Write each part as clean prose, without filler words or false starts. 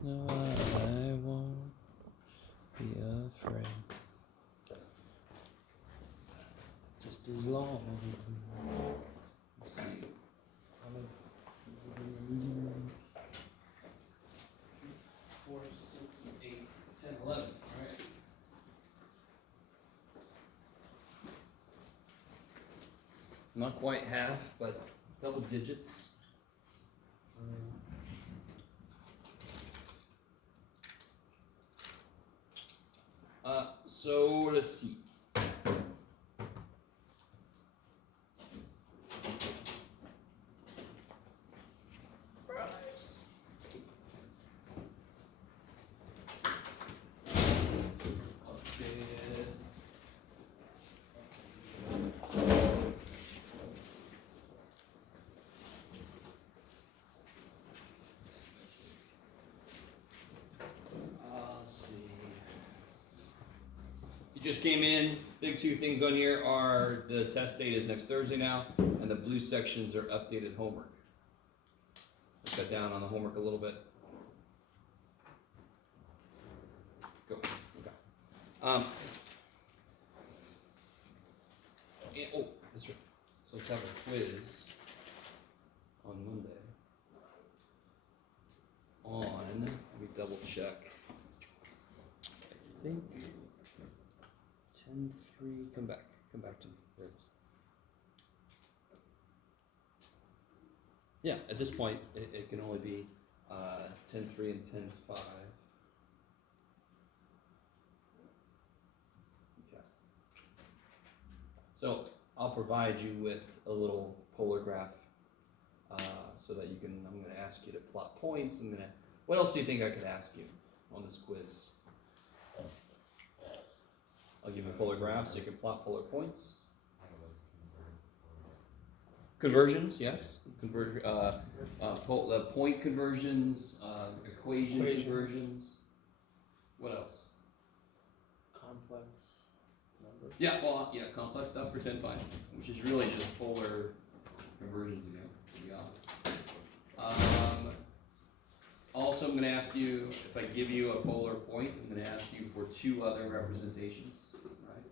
No, I won't be afraid. Just as long. Let's see. 4, 6, 8, 10, 11. All right. Not quite half, but double digits. So let's see. Just came in. Big two things on here are the test date is next Thursday now, and the blue sections are updated homework. Let's cut down on the homework a little bit. Go. Okay. That's right. So let's have a quiz on Monday. Let me double check. I think 10-3, come back to me. There it is. Yeah, at this point, it can only be 10-3 and 10-5. Okay. So I'll provide you with a little polar graph so that you can, I'm going to ask you to plot points. What else do you think I could ask you on this quiz? I'll give you a polar graph so you can plot polar points. Conversions, yes. Point conversions, equation conversions. What else? Complex numbers. Yeah, complex stuff for 10-5, which is really just polar conversions again, to be honest. Also, I'm going to ask you, if I give you a polar point, I'm going to ask you for 2 other representations. Right?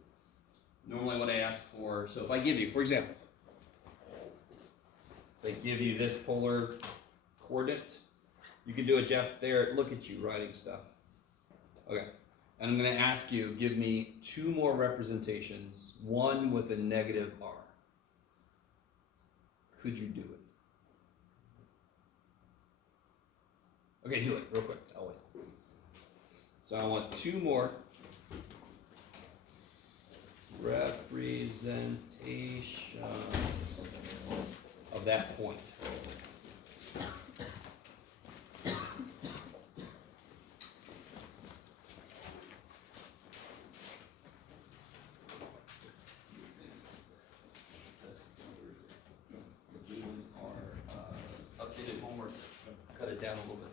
Normally what I ask for, so if I give you, for example, if I give you this polar coordinate, you can do it, Jeff, there, look at you writing stuff. Okay, and I'm going to ask you, give me 2 more representations, one with a negative r. Could you do it? Okay, do it real quick. I'll wait. So I want 2 more representations of that point. The blue ones are updated homework. Cut it down a little bit.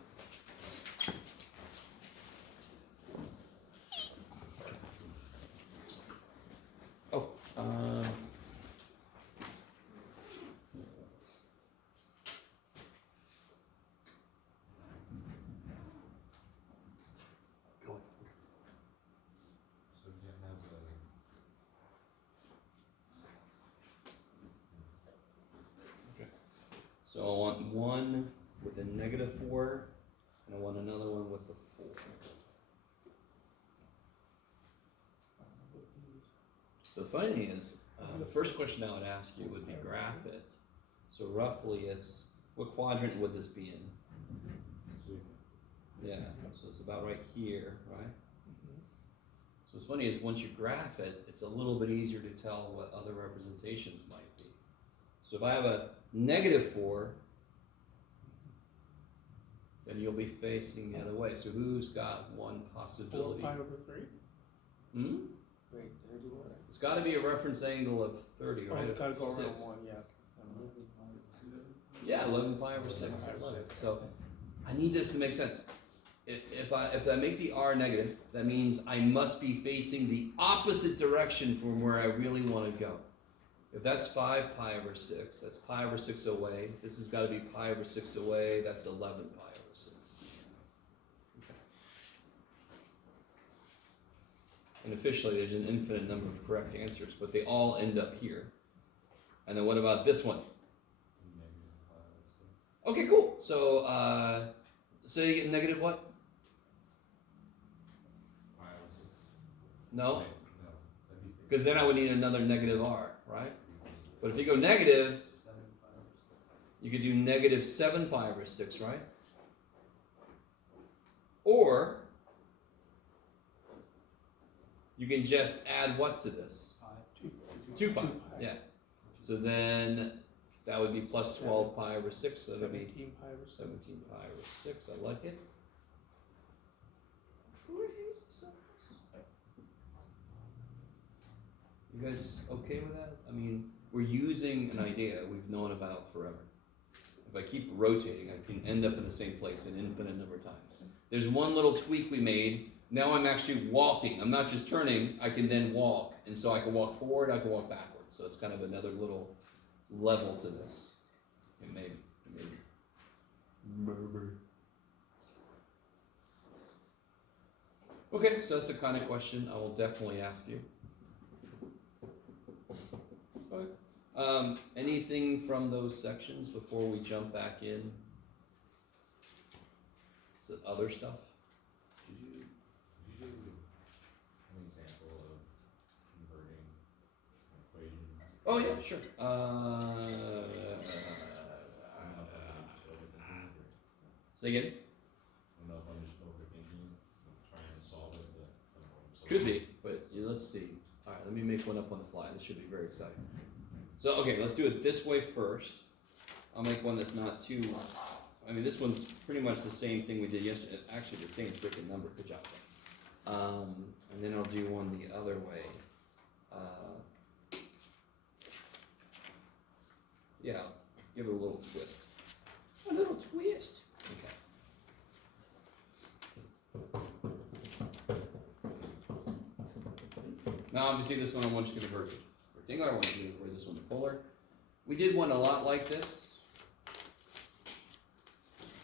So I want one with a -4, and I want another one with the 4. So the funny thing is, the first question I would ask you would be graph it. So roughly it's, what quadrant would this be in? Yeah, so it's about right here, right? So what's funny is once you graph it, it's a little bit easier to tell what other representations might be. So if I have a -4, then you'll be facing the other way. So who's got one possibility? 4π/3? Wait, did I do that right? It's got to be a reference angle of 30, right? Oh, it's got to go around 6. 1, yeah. Yeah, 11π/6. So I need this to make sense. If I make the r negative, that means I must be facing the opposite direction from where I really want to go. If that's 5 pi over 6, that's pi over 6 away. This has got to be pi over 6 away. That's 11 pi over 6. Okay. And officially, there's an infinite number of correct answers, but they all end up here. And then what about this one? Okay, cool. So, so you get negative what? No? Because then I would need another negative r, right? But if you go negative, you could do negative 7 pi over 6, right? Or you can just add what to this? 2 pi. Yeah. So then that would be plus 12 pi over 6. So that would be 17 pi over 17 pi over 6. I like it. You guys okay with that? I mean, we're using an idea we've known about forever. If I keep rotating, I can end up in the same place an infinite number of times. There's one little tweak we made. Now I'm actually walking. I'm not just turning. I can then walk. And so I can walk forward, I can walk backwards. So it's kind of another little level to this. Okay, maybe. Okay, so that's the kind of question I will definitely ask you. Okay. Anything from those sections before we jump back in? Is it other stuff? Did you do an example of converting an equation? Oh yeah, sure. Say again? I don't know if I'm just overthinking, trying to solve it, but I don't know what I'm solving. Could be, but yeah, let's see. All right, let me make one up on the fly. This should be very exciting. So, okay, let's do it this way first. I'll make one that's not too, I mean, this one's pretty much the same thing we did yesterday. Actually, the same freaking number. Good job. And then I'll do one the other way. Yeah, give it a little twist. A little twist. Okay. Now, obviously, this one I want you to convert to rectangular. I want you to convert this one to polar. We did one a lot like this.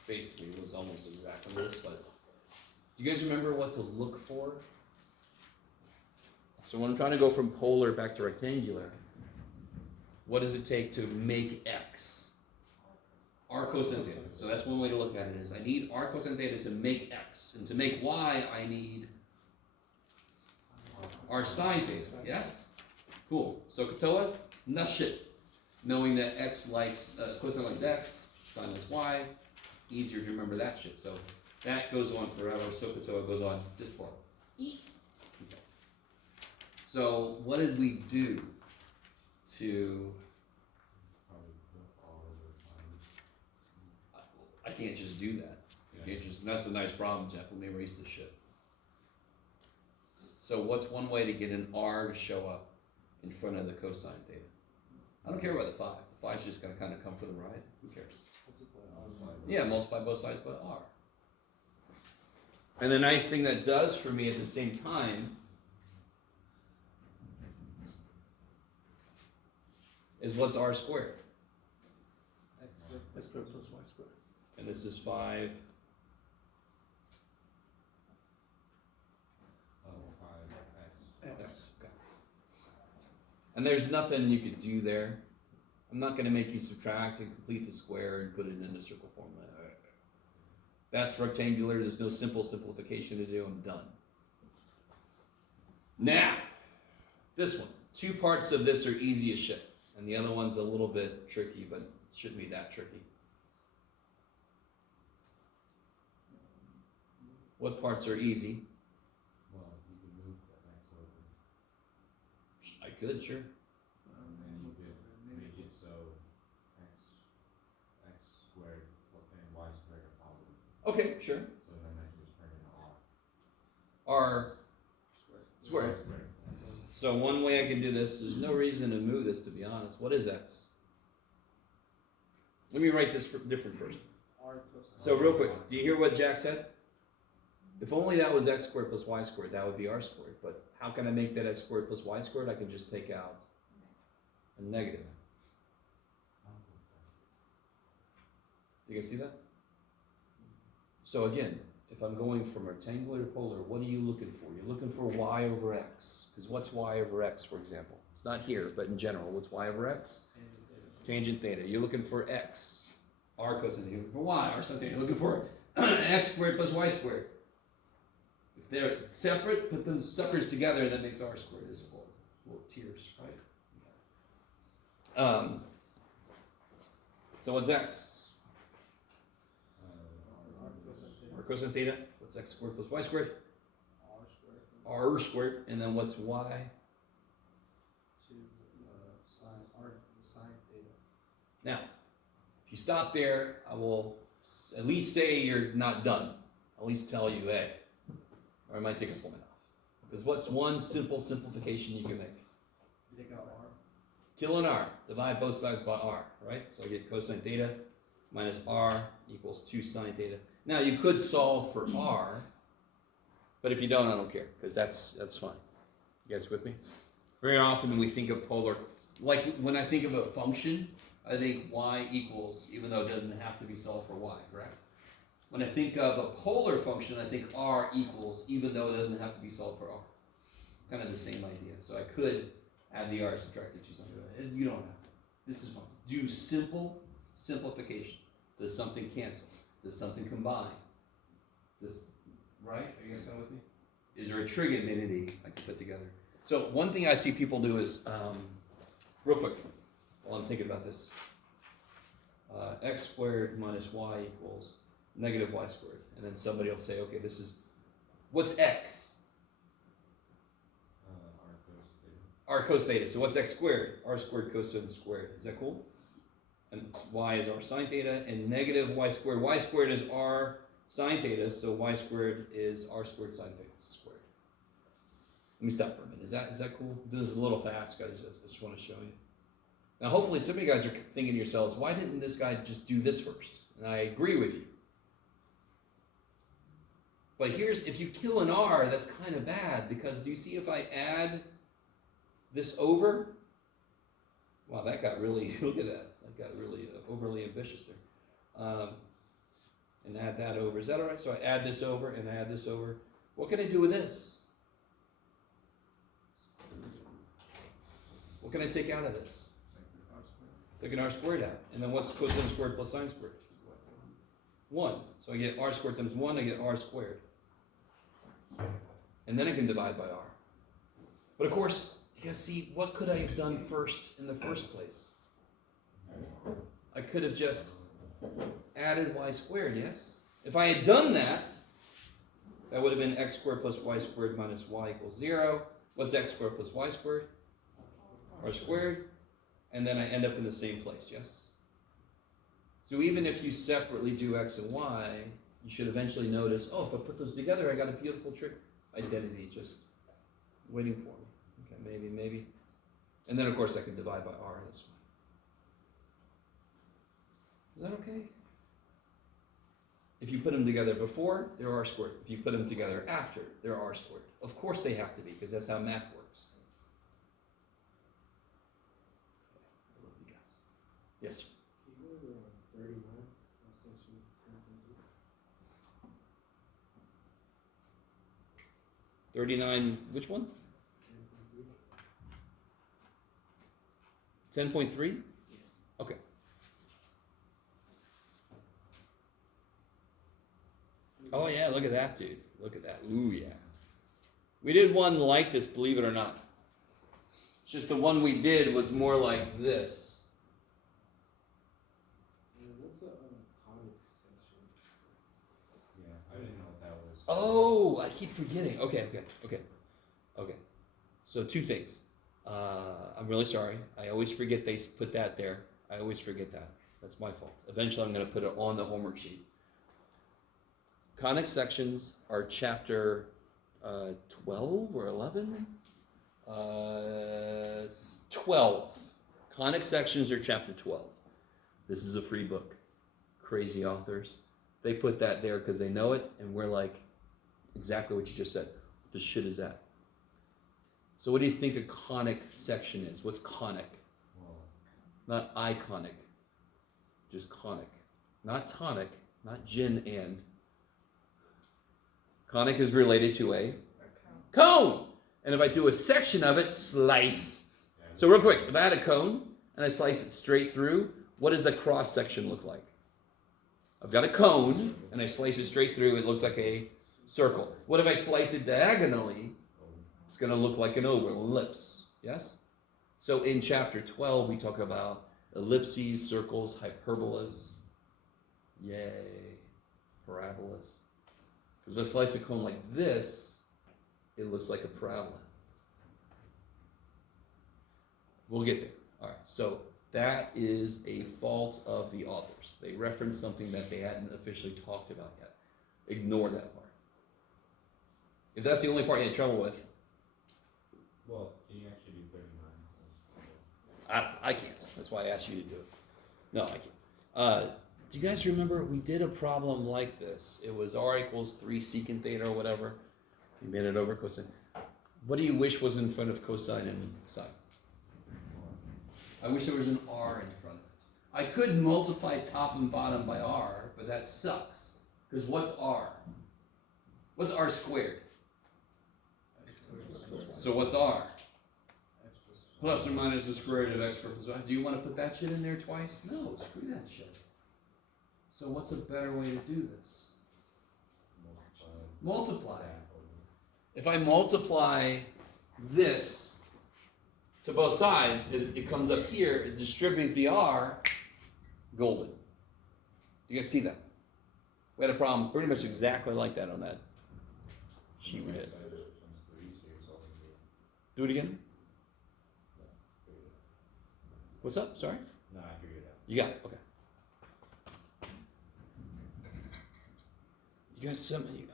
Basically, it was almost exactly this, but do you guys remember what to look for? So when I'm trying to go from polar back to rectangular, what does it take to make x? R cosine theta. So that's one way to look at it is I need r cosine theta to make x. And to make y, I need r sine theta. Yes? Cool. So Katoa, nut shit. Knowing that x likes, cosine likes x, sine likes y, easier to remember that shit. So that goes on forever. So Katoa goes on this far. Okay. So what did we do to... I can't just do that. You can't just, that's a nice problem, Jeff. Let me erase this shit. So what's one way to get an r to show up in front of the cosine theta? I don't care about the 5. The 5's just going to kind of come for the ride. Who cares? Yeah, multiply both sides by r. And the nice thing that does for me at the same time is what's r squared? X squared plus y squared. And this is 5. X. Okay. And there's nothing you could do there. I'm not going to make you subtract and complete the square and put it into circle formula. That's rectangular. There's no simple simplification to do. I'm done. Now, this one. 2 parts of this are easy as shit. And the other one's a little bit tricky, but it shouldn't be that tricky. What parts are easy? Well, you could move the x over. I could, sure. And then you could make it so x squared and y squared are positive. Okay, sure. So then that can just turn into r. R squared. So one way I can do this, there's no reason to move this, to be honest. What is x? Let me write this different first. So real quick, do you hear what Jack said? If only that was x squared plus y squared, that would be r squared. But how can I make that x squared plus y squared? I can just take out a negative. Do you guys see that? So again, if I'm going from rectangular to polar, what are you looking for? You're looking for y over x. Because what's y over x, for example? It's not here, but in general, what's y over x? Tangent theta. You're looking for x. R cosine theta. You're looking for y. R sin theta. You're looking for x squared plus y squared. If they're separate, put them suckers together, and that makes r squared as well. Little tears, right? So what's x? R cosine theta. What's x squared plus y squared? R squared. And then what's y? Now, if you stop there, I will at least say you're not done. I'll at least tell you, hey, or I might take a point off. Because what's one simple simplification you can make? Take out r. Kill an r. Divide both sides by r, right? So I get cosine theta minus r equals 2 sine theta. Now, you could solve for r, but if you don't, I don't care, because that's fine. You guys with me? Very often when we think of polar, like when I think of a function, I think y equals, even though it doesn't have to be solved for y, correct? When I think of a polar function, I think r equals, even though it doesn't have to be solved for r. Kind of the same idea. So I could add the r, subtract the 2 something. You don't have to. This is fine. Do simple simplification. Does something cancel? Does something combine? This, right? Are you guys with me? Is there a trig infinity I can put together? So one thing I see people do is, real quick, while I'm thinking about this, x squared minus y equals negative y squared. And then somebody will say, okay, this is, what's x? R cos theta. So what's x squared? R squared cosine squared. Is that cool? And y is r sine theta, and negative y squared. Y squared is r sine theta, so y squared is r squared sine theta squared. Let me stop for a minute. Is that cool? This is a little fast, guys. I just want to show you. Now, hopefully, some of you guys are thinking to yourselves, why didn't this guy just do this first? And I agree with you. But here's, if you kill an r, that's kind of bad, because do you see if I add this over? Wow, that got really, look at that. That got really overly ambitious there. And add that over. Is that all right? So I add this over and add this over. What can I do with this? What can I take out of this? Take an r squared out. And then what's cosine squared plus sine squared? 1. So I get r squared times 1, I get r squared. And then I can divide by r. But of course, you guys see, what could I have done first in the first place? I could have just added y squared, yes? If I had done that, that would have been x squared plus y squared minus y equals 0. What's x squared plus y squared? R squared. And then I end up in the same place, yes? So even if you separately do x and y, you should eventually notice, oh, if I put those together, I got a beautiful trig identity just waiting for me. Okay, maybe. And then, of course, I can divide by r, that's fine. Is that okay? If you put them together before, they're r squared. If you put them together after, they're r squared. Of course they have to be, because that's how math works. I love you guys. Yes, sir. Can you go to 39? Section 39, which one? 10.3? Okay. Oh yeah, look at that, dude. Look at that. Ooh, yeah. We did one like this, believe it or not. It's just the one we did was more like this. What's a conic section? Yeah, I didn't know what that was. Oh, I keep forgetting. Okay. So 2 things. I'm really sorry. I always forget they put that there. I always forget that. That's my fault. Eventually I'm going to put it on the homework sheet. Conic sections are chapter 12 or 11? 12. Conic sections are chapter 12. This is a free book. Crazy authors. They put that there because they know it, and we're like, exactly what you just said. What the shit is that? So what do you think a conic section is? What's conic? Well, not iconic, just conic. Not tonic, not gin and. Conic is related to a cone. And if I do a section of it, slice. So real quick, if I had a cone and I slice it straight through, what does the cross section look like? I've got a cone and I slice it straight through, it looks like a circle. What if I slice it diagonally? It's going to look like an oval, ellipse. Yes? So in chapter 12, we talk about ellipses, circles, hyperbolas. Yay. Parabolas. Because if I slice a cone like this, it looks like a parabola. We'll get there. All right. So that is a fault of the authors. They referenced something that they hadn't officially talked about yet. Ignore that part. If that's the only part you had trouble with, Well, can you actually do 39? I can't. That's why I asked you to do it. No, I can't. Do you guys remember we did a problem like this? It was r equals 3 secant theta or whatever. We made it over cosine. What do you wish was in front of cosine and sine? I wish there was an r in front of it. I could multiply top and bottom by r, but that sucks. Because what's r? What's r squared? So what's r? Plus or minus the square root of x squared plus y. Do you want to put that shit in there twice? No, screw that shit. So what's a better way to do this? Multiply. If I multiply this to both sides, it comes up here, it distributes the r, golden. You guys see that? We had a problem pretty much exactly like that on that sheet we did. Do it again? What's up? Sorry? No, I figured it out. You got it. Okay. You guys,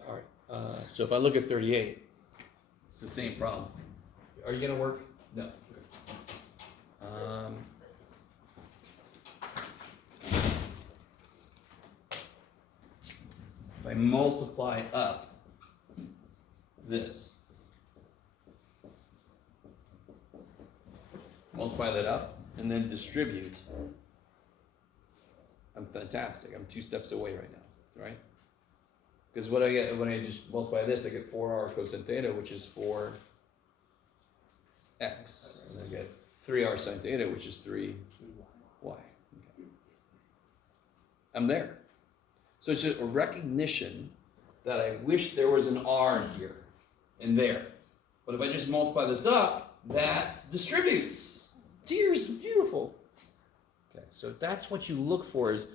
all right. So if I look at 38, it's the same problem. Are you gonna work? No. Okay. If I multiply up this, multiply that up, and then distribute, I'm fantastic. I'm 2 steps away right now, right? Because what I get when I just multiply this, I get 4r cosine theta, which is 4x. And I get 3r sine theta, which is 3y. Okay. I'm there. So it's just a recognition that I wish there was an r in here and there. But if I just multiply this up, that distributes. Dear's beautiful. Okay, so that's what you look for is,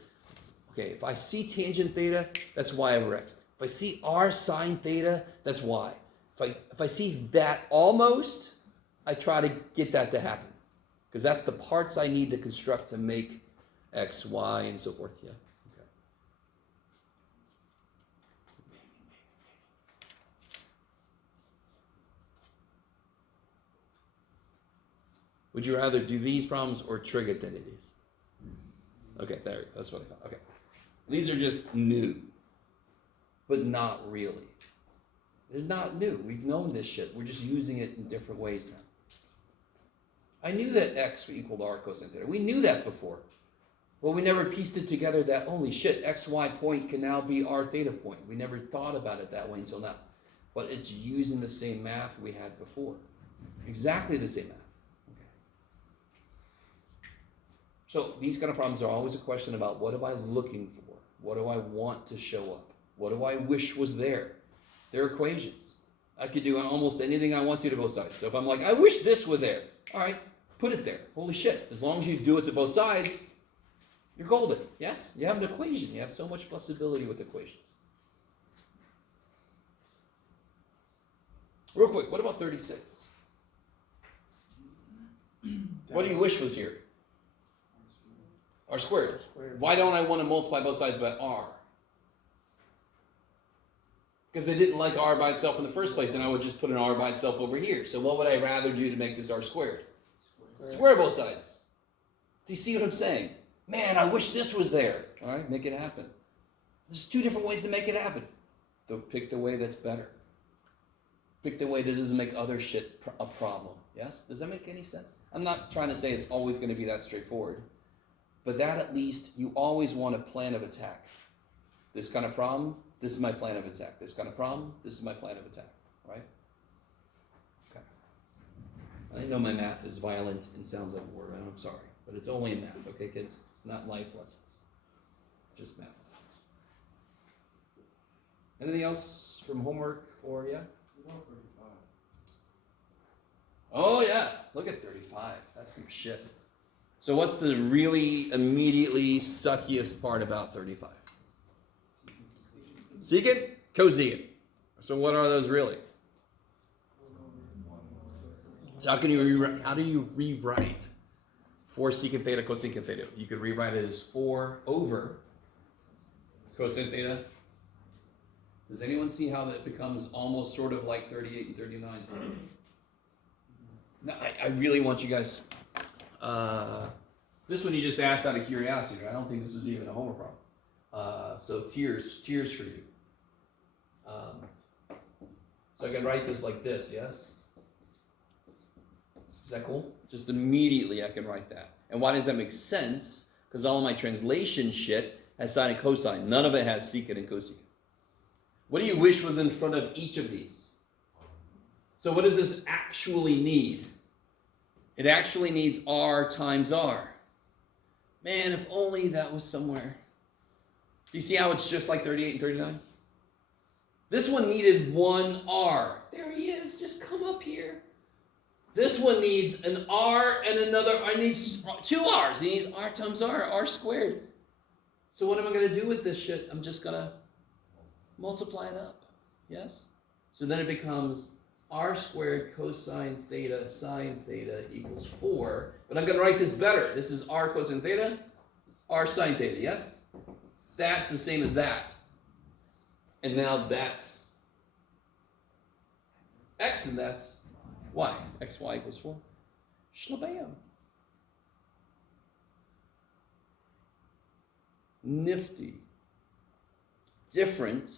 okay, if I see tangent theta, that's y over x. If I see r sine theta, that's y. If I see that almost, I try to get that to happen. Because that's the parts I need to construct to make x, y, and so forth. Yeah. Okay. Would you rather do these problems or trig identities? Okay, there. That's what I thought. Okay. These are just new, but not really. They're not new. We've known this shit. We're just using it in different ways now. I knew that x equaled r cosine theta. We knew that before. Well, we never pieced it together that, holy shit, xy point can now be r theta point. We never thought about it that way until now. But it's using the same math we had before. Exactly the same math. Okay. So these kind of problems are always a question about what am I looking for? What do I want to show up? What do I wish was there? They're equations. I could do almost anything I want to both sides. So if I'm like, I wish this were there. All right, put it there. Holy shit. As long as you do it to both sides, you're golden. Yes? You have an equation. You have so much flexibility with equations. Real quick, what about 36? What do you wish was here? R squared. Why don't I want to multiply both sides by r? Because I didn't like r by itself in the first place, and I would just put an r by itself over here. So what would I rather do to make this r squared? Square both sides. Do you see what I'm saying? Man, I wish this was there. All right, make it happen. There's 2 different ways to make it happen. So pick the way that's better. Pick the way that doesn't make other shit a problem. Yes? Does that make any sense? I'm not trying to say it's always going to be that straightforward, but that at least you always want a plan of attack. This kind of problem, this is my plan of attack. This kind of problem, this is my plan of attack. Right? Okay. I know my math is violent and sounds like a word, and I'm sorry, but it's only in math, okay, kids? It's not life lessons, just math lessons. Anything else from homework or yeah? Oh yeah, look at 35. That's some shit. So what's the really immediately suckiest part about 35? Secant, cosecant. So what are those really? So how do you rewrite 4 secant theta cosecant theta? You could rewrite it as 4 over cosecant theta. Does anyone see how that becomes almost sort of like 38 and 39? No, I really want you guys. This one you just asked out of curiosity. Right? I don't think this is even a homework problem. So tears for you. So I can write this like this, yes? Is that cool? Just immediately I can write that. And why does that make sense? Because all of my translation shit has sine and cosine. None of it has secant and cosecant. What do you wish was in front of each of these? So what does this actually need? It actually needs r times r. Man, if only that was somewhere. Do you see how it's just like 38 and 39? This one needed 1 r. There he is. Just come up here. This one needs an r and another. I needs 2 r's. He needs r times r squared. So what am I going to do with this shit? I'm just going to multiply it up. Yes? So then it becomes r squared cosine theta sine theta equals 4. But I'm going to write this better. This is r cosine theta, r sine theta. Yes? That's the same as that. And now that's x and that's y. xy equals 4. Shlabam. Nifty. Different.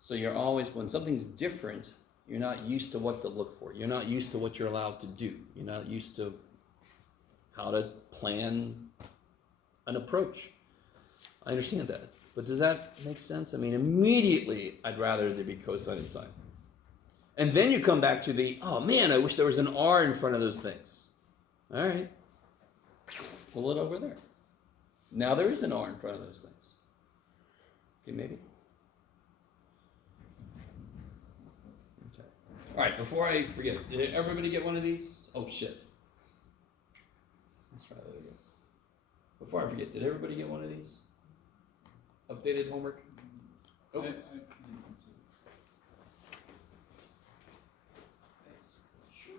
So you're always, when something's different, you're not used to what to look for. You're not used to what you're allowed to do. You're not used to how to plan an approach. I understand that. But does that make sense? I mean, immediately, I'd rather there be cosine and sine. And then you come back to the, oh man, I wish there was an r in front of those things. All right. Pull it over there. Now there is an r in front of those things. Okay, maybe. Okay. All right, before I forget, did everybody get one of these? Oh, shit. Let's try that again. Before I forget, did everybody get one of these? Updated homework? Oh. Thanks. Sure.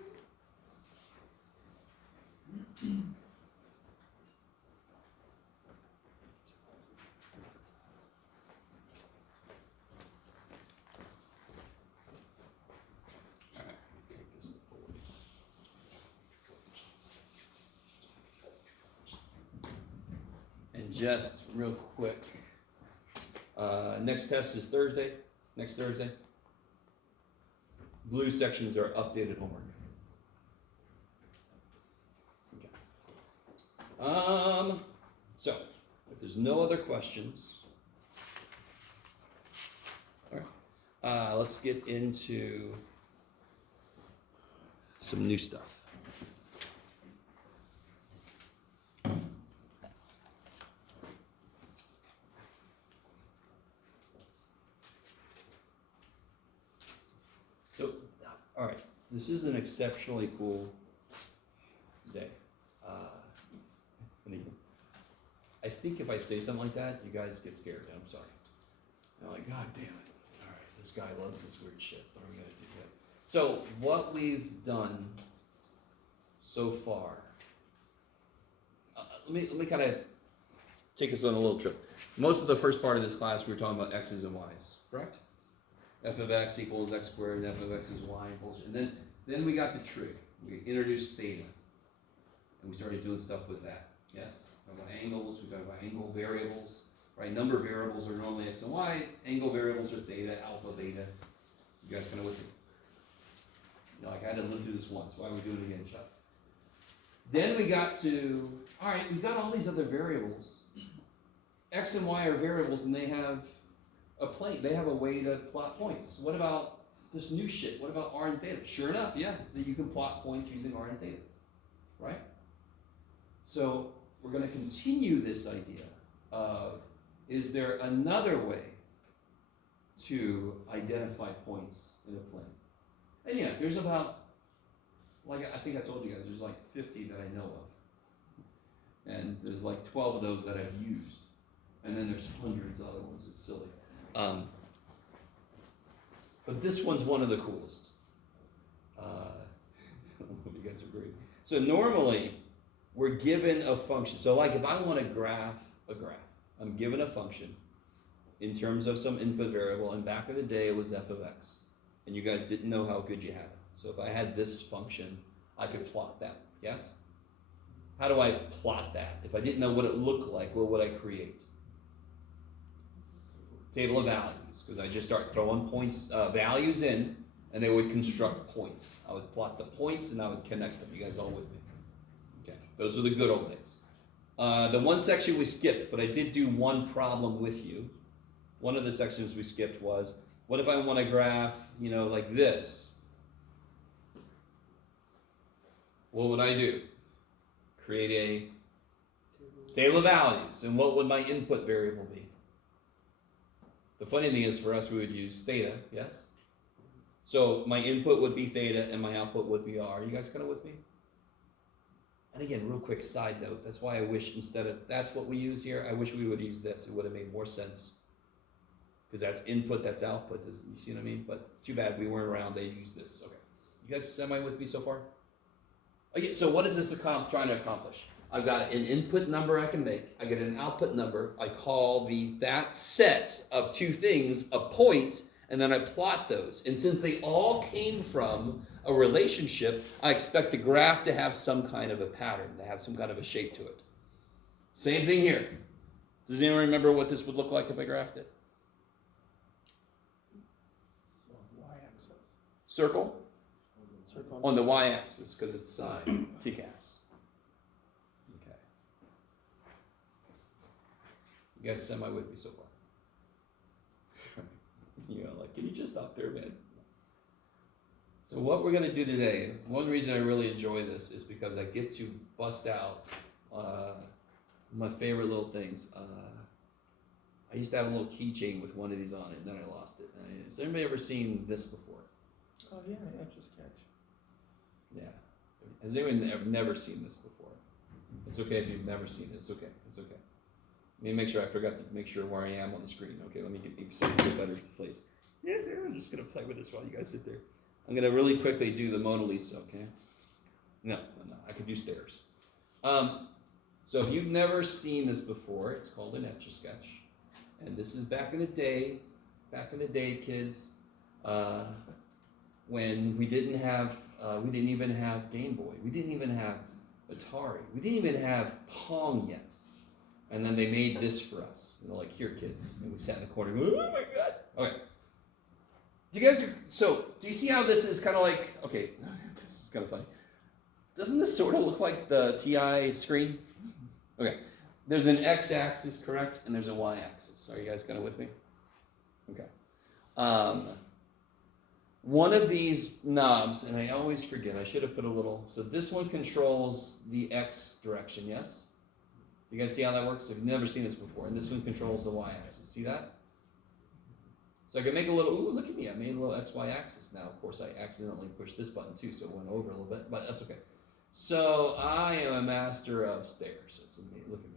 All right, take this forward. And just real quick. Next test is Thursday. Next Thursday. Blue sections are updated homework. Okay. So, if there's no other questions, all right, let's get into some new stuff. So, all right, this is an exceptionally cool day. I think if I say something like that, you guys get scared. I'm sorry. I'm like, God damn it. All right, this guy loves this weird shit. What are we going to do here? So, what we've done so far, let me kind of take us on a little trip. Most of the first part of this class, we were talking about x's and y's, correct? F of x equals x squared, f of x is y, bullshit. And then we got the trig. We introduced theta. And we started doing stuff with that. Yes? We talked about angles, we talked about angle variables. Right? Number variables are normally x and y. Angle variables are theta, alpha, beta. You guys kind of with me? You know, like I had to live through this once. Why are we doing it again, Chuck? Then we got to, all right, we've got all these other variables. X and Y are variables, and they have a plane. They have a way to plot points. What about this new shit? What about R and theta? Sure enough, yeah, that you can plot points using R and theta, right? So we're going to continue this idea of, is there another way to identify points in a plane? And yeah, there's about, like I think I told you guys, there's like 50 that I know of. And there's like 12 of those that I've used. And then there's hundreds of other ones. It's silly. But this one's one of the coolest. You guys agree? So normally, we're given a function. So like if I want to graph a graph, I'm given a function in terms of some input variable, and back in the day it was f of x. And you guys didn't know how good you had it. So if I had this function, I could plot that, yes? How do I plot that? If I didn't know what it looked like, what would I create? Table of values, because I just start throwing points, values in, and they would construct points. I would plot the points and I would connect them. You guys all with me? Okay, those are the good old days. The one section we skipped, but I did do one problem with you. One of the sections we skipped was, what if I want to graph, you know, like this? What would I do? Create a table of values, and what would my input variable be? The funny thing is, for us, we would use theta, yes? So my input would be theta, and my output would be r. You guys kind of with me? And again, real quick side note, that's why I wish instead of, that's what we use here, I wish we would use this. It would have made more sense. Because that's input, that's output, you see what I mean? But too bad we weren't around, they used this. Okay. You guys semi with me so far? Okay, so what is this trying to accomplish? I've got an input number I can make. I get an output number. I call that set of two things a point, and then I plot those. And since they all came from a relationship, I expect the graph to have some kind of a pattern, to have some kind of a shape to it. Same thing here. Does anyone remember what this would look like if I graphed it? So y-axis. Circle Circle on the y-axis because it's sine, kick-ass. Okay. You guys semi with me so far? You know, like, can you just stop there, man? So what we're going to do today, one reason I really enjoy this is because I get to bust out my favorite little things. I used to have a little keychain with one of these on it, and then I lost it. Has anybody ever seen this before? Oh yeah, Etch-a-Sketch. Yeah. Has anyone never seen this before? It's okay if you've never seen it. It's okay. It's okay. Let me make sure I forgot to make sure where I am on the screen. Okay, let me get something a better place. Yeah, I'm just going to play with this while you guys sit there. I'm going to really quickly do the Mona Lisa, okay? No, I could do stairs. So if you've never seen this before, it's called an Etch-a-Sketch. And this is back in the day, kids, when we didn't even have Game Boy. We didn't even have Atari. We didn't even have Pong yet. And then they made this for us. And they're like, here, kids. And we sat in the corner, oh my God. Okay. Do you see how this is kind of like, okay, this is kind of funny. Doesn't this sort of look like the TI screen? Okay. There's an x-axis, correct? And there's a y-axis. Are you guys kind of with me? Okay. One of these knobs, and I always forget, I should have put a little, so this one controls the x direction, yes? You guys see how that works? If you've never seen this before, and this one controls the y-axis. See that? So I can make a little, ooh, look at me, I made a little x-y axis now. Of course, I accidentally pushed this button too, so it went over a little bit, but that's okay. So I am a master of stairs. It's amazing. Look at me.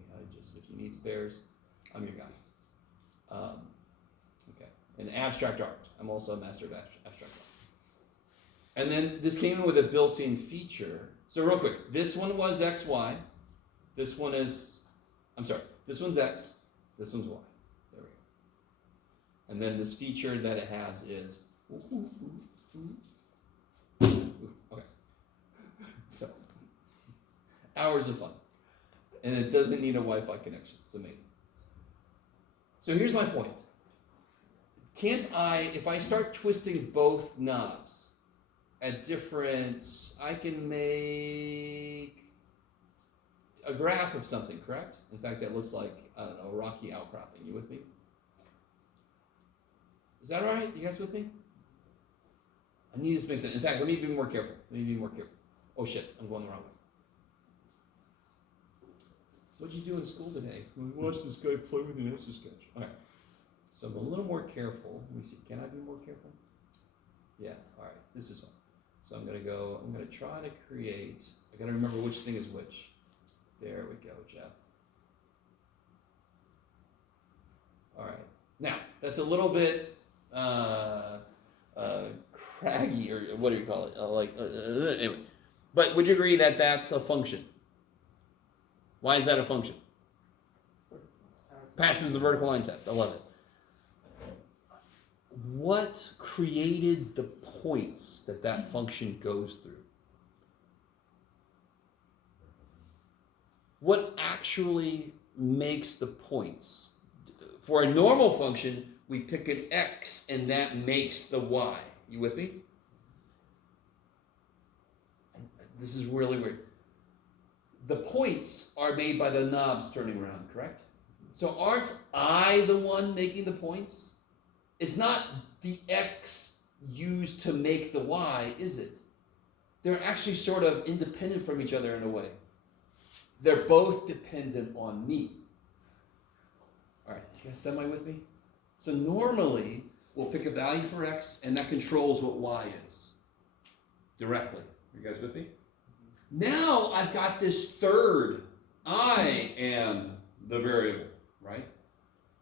If you need stairs, I'm your guy. Okay. And abstract art. I'm also a master of abstract art. And then this came in with a built-in feature. So real quick, this one was XY. This one is, this one's X. This one's Y. There we go. And then this feature that it has is, okay. So, hours of fun. And it doesn't need a Wi-Fi connection. It's amazing. So here's my point. can't I, if I start twisting both knobs at different, I can make a graph of something, correct? In fact, that looks like, I don't know, a rocky outcropping. You with me? Is that all right? You guys with me? I need this to make sense. In fact, let me be more careful. Oh shit, I'm going the wrong way. What'd you do in school today? We watched this guy play with an Etch-a-Sketch. All right. So I'm a little more careful. Let me see. Can I be more careful? Yeah. All right. This is one. So I'm going to try to create, I got to remember which thing is which. There we go, Jeff. All right. Now, that's a little bit craggy, or what do you call it? Anyway. But would you agree that that's a function? Why is that a function? Passes the vertical line test. I love it. What created the points that function goes through? What actually makes the points? For a normal function, we pick an x and that makes the y. You with me? This is really weird. The points are made by the knobs turning around, correct? So aren't I the one making the points? It's not the x used to make the y, is it? They're actually sort of independent from each other in a way. They're both dependent on me. All right, you guys semi with me? So normally, we'll pick a value for x, and that controls what y is directly. Are you guys with me? Now I've got this third. I am the variable, right?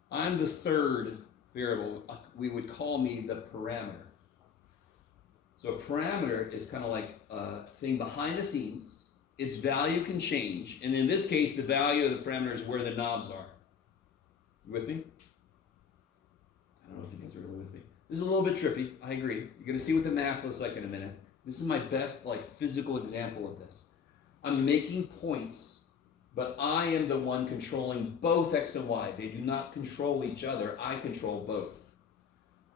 I'm the third variable. We would call me the parameter. So a parameter is kind of like a thing behind the scenes. Its value can change. And in this case, the value of the parameter is where the knobs are. You with me? I don't know if you guys are really with me. This is a little bit trippy. I agree. You're going to see what the math looks like in a minute. This is my best physical example of this. I'm making points, but I am the one controlling both x and y. They do not control each other. I control both.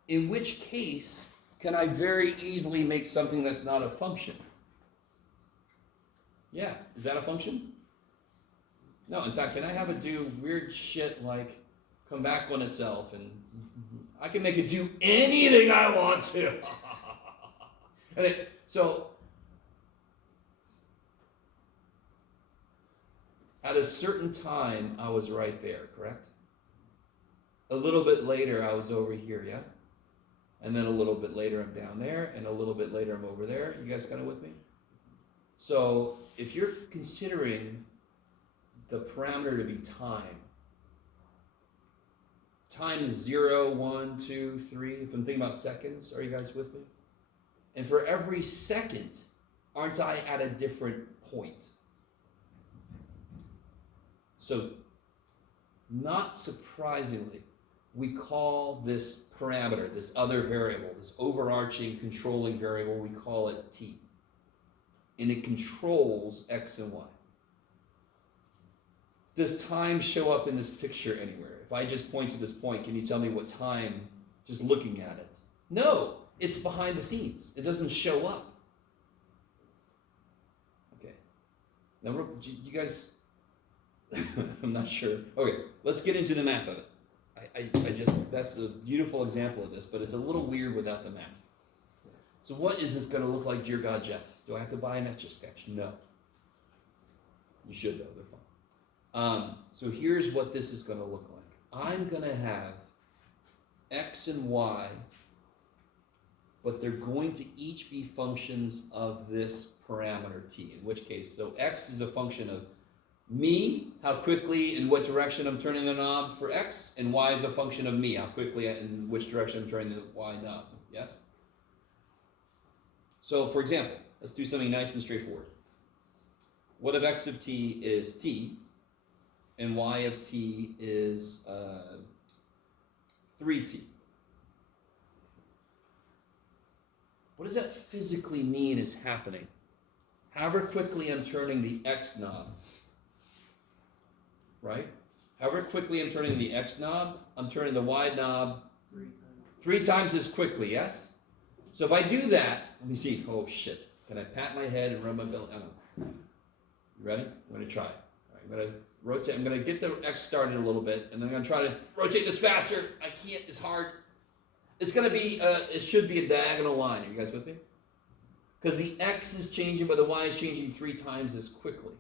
In which case, can I very easily make something that's not a function? Yeah, is that a function? No, in fact, can I have it do weird shit like come back on itself, and I can make it do anything I want to. So at a certain time, I was right there, correct? A little bit later, I was over here, yeah? And then a little bit later, I'm down there, and a little bit later, I'm over there. You guys kind of with me? So if you're considering the parameter to be time is 0, 1, 2, 3. If I'm thinking about seconds, are you guys with me? And for every second, aren't I at a different point? So, not surprisingly, we call this parameter, this other variable, this overarching controlling variable, we call it t. And it controls x and y. Does time show up in this picture anywhere? If I just point to this point, can you tell me what time, just looking at it? No, it's behind the scenes. It doesn't show up. Okay. Now, you guys, I'm not sure. Okay, let's get into the math of it. I just, that's a beautiful example of this, but it's a little weird without the math. So what is this going to look like, dear God, Jeff? Do I have to buy an Etch-a-Sketch? No. You should, though. They're fun. So here's what this is going to look like. I'm going to have x and y, but they're going to each be functions of this parameter t, in which case, so x is a function of me, how quickly, in what direction I'm turning the knob for x, and y is a function of me, how quickly, in which direction I'm turning the y knob. Yes? So, for example, let's do something nice and straightforward. What if x of t is t, and y of t is 3t? What does that physically mean is happening? However quickly I'm turning the x knob, right? However quickly I'm turning the x knob, I'm turning the y knob 3 times as quickly, yes? So if I do that, let me see. Oh shit. Can I pat my head and rub my belly? I don't know. You ready? I'm going to try it. I'm going to rotate. I'm going to get the X started a little bit, and then I'm going to try to rotate this faster. I can't. It's hard. It's going to be, it should be a diagonal line. Are you guys with me? Because the X is changing, but the Y is changing 3 times as quickly.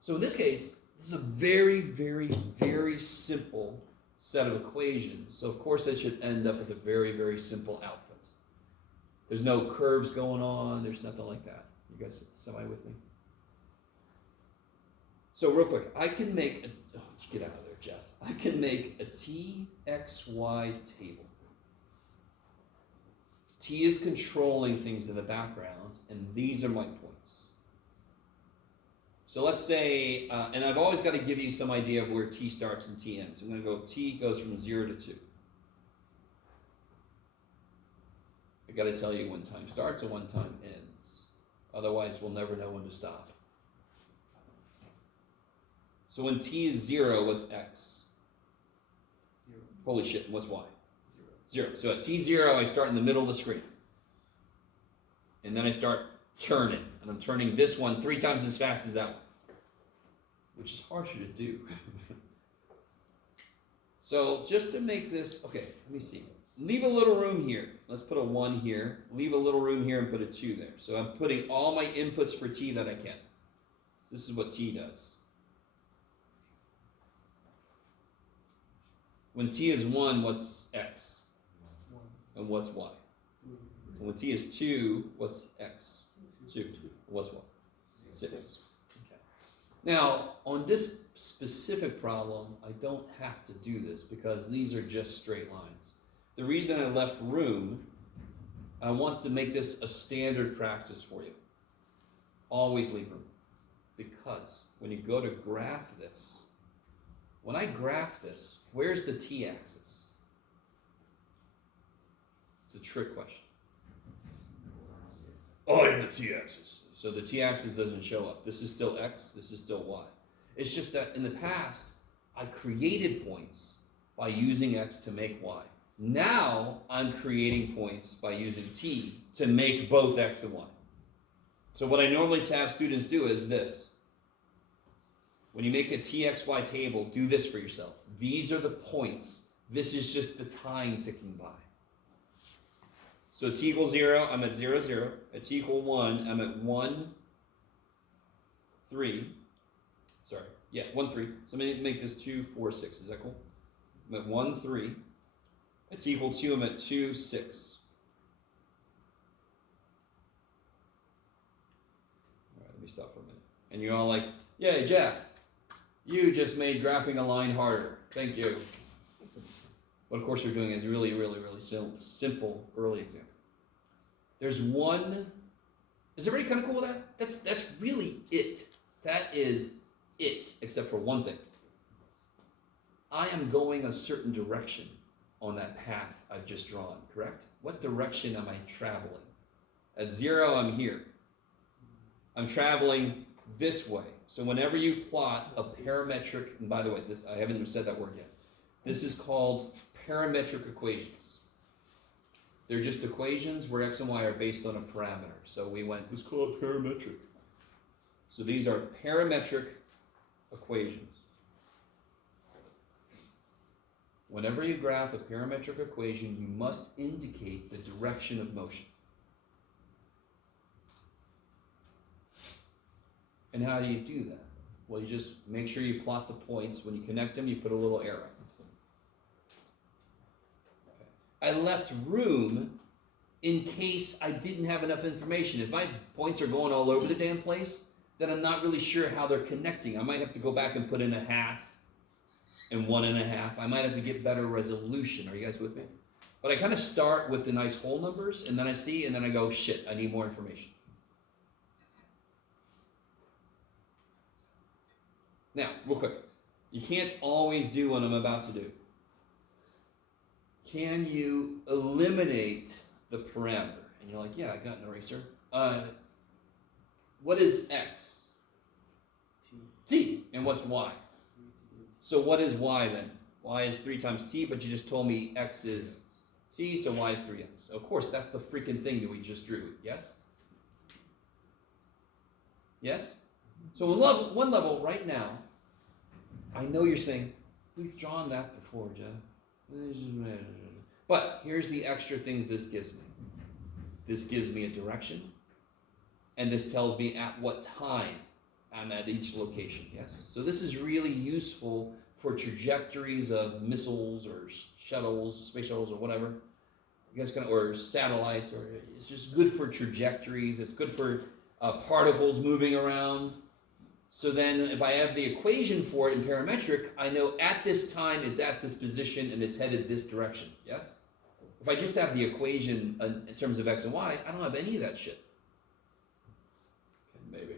So in this case, this is a very, very, very simple set of equations. So of course that should end up with a very, very simple output. There's no curves going on. There's nothing like that. You guys semi with me? So real quick, I can make, get out of there, Jeff. I can make a TXY table. T is controlling things in the background, and these are my points. So let's say, and I've always got to give you some idea of where T starts and T ends. I'm going to go, T goes from 0 to 2. I got to tell you when time starts and when time ends. Otherwise, we'll never know when to stop. So when T is 0, what's X? 0. Holy shit, what's Y? 0. 0. So at T0, I start in the middle of the screen. And then I start turning. And I'm turning this one 3 times as fast as that one. Which is harsher to do. So just to make this, okay, let me see. Leave a little room here. Let's put a 1 here. Leave a little room here and put a 2 there. So I'm putting all my inputs for T that I can. So this is what T does. When T is 1, what's X? 1. And what's Y? 2. And when T is 2, what's X? 2. What's Y? 6. Okay. Now, on this specific problem, I don't have to do this because these are just straight lines. The reason I left room, I want to make this a standard practice for you. Always leave room. Because when you go to graph this, when I graph this, where's the t-axis? It's a trick question. Oh, in the t-axis. So the t-axis doesn't show up. This is still x, this is still y. It's just that in the past, I created points by using x to make y. Now, I'm creating points by using t to make both x and y. So what I normally have students do is this. When you make a TXY table, do this for yourself. These are the points. This is just the time ticking by. So t equals 0, I'm at 0, 0. At t equal 1, I'm at 1, 3. Sorry, yeah, 1, 3. So I'm going to make this 2, 4, 6. Is that cool? I'm at 1, 3. At t equal 2, I'm at 2, 6. All right, let me stop for a minute. And you're all like, yeah, Jeff, you just made graphing a line harder. Thank you. What of course we're doing is really, really, really simple early example. There's one. Is everybody kind of cool with that? That's really it. That is it, except for one thing. I am going a certain direction on that path I've just drawn, correct? What direction am I traveling? At 0, I'm here. I'm traveling this way. So whenever you plot a parametric, and by the way, this I haven't even said that word yet. This is called parametric equations. They're just equations where x and y are based on a parameter. So we went, it's called parametric. So these are parametric equations. Whenever you graph a parametric equation, you must indicate the direction of motion. And how do you do that? Well, you just make sure you plot the points. When you connect them, you put a little arrow. I left room in case I didn't have enough information. If my points are going all over the damn place, then I'm not really sure how they're connecting. I might have to go back and put in 1/2 and 1.5. I might have to get better resolution. Are you guys with me? But I kind of start with the nice whole numbers, and then I see, and then I go, shit, I need more information. Now, real quick, you can't always do what I'm about to do. Can you eliminate the parameter? And you're like, yeah, I got an eraser. What is x? T. And what's y? So what is y then? Y is 3 times t, but you just told me x is t, so y is 3x. Of course, that's the freaking thing that we just drew, yes? Yes? So on one level, right now, I know you're saying, we've drawn that before, Jeff. But here's the extra things this gives me. This gives me a direction, and this tells me at what time I'm at each location, yes? So this is really useful for trajectories of missiles or shuttles, space shuttles or whatever. You guys kind of, or satellites, or it's just good for trajectories. It's good for particles moving around. So then if I have the equation for it in parametric, I know at this time it's at this position and it's headed this direction, yes? If I just have the equation in terms of x and y, I don't have any of that shit. Okay, maybe.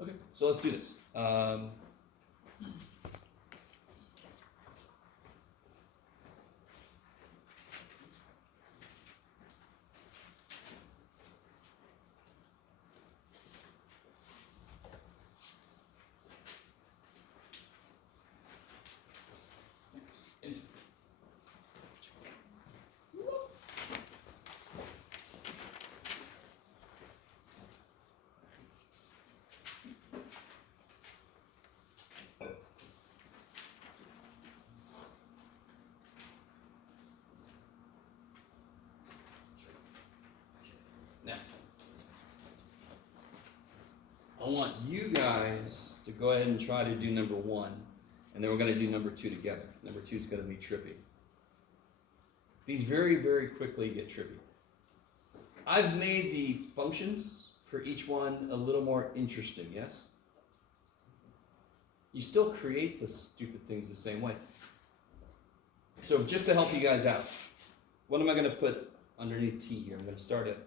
Okay, so let's do this. Now, I want you guys to go ahead and try to do number 1, and then we're going to do number 2 together. Number 2 is going to be trippy. These very, very quickly get trippy. I've made the functions for each one a little more interesting, yes? You still create the stupid things the same way. So just to help you guys out, what am I going to put underneath t here? I'm going to start at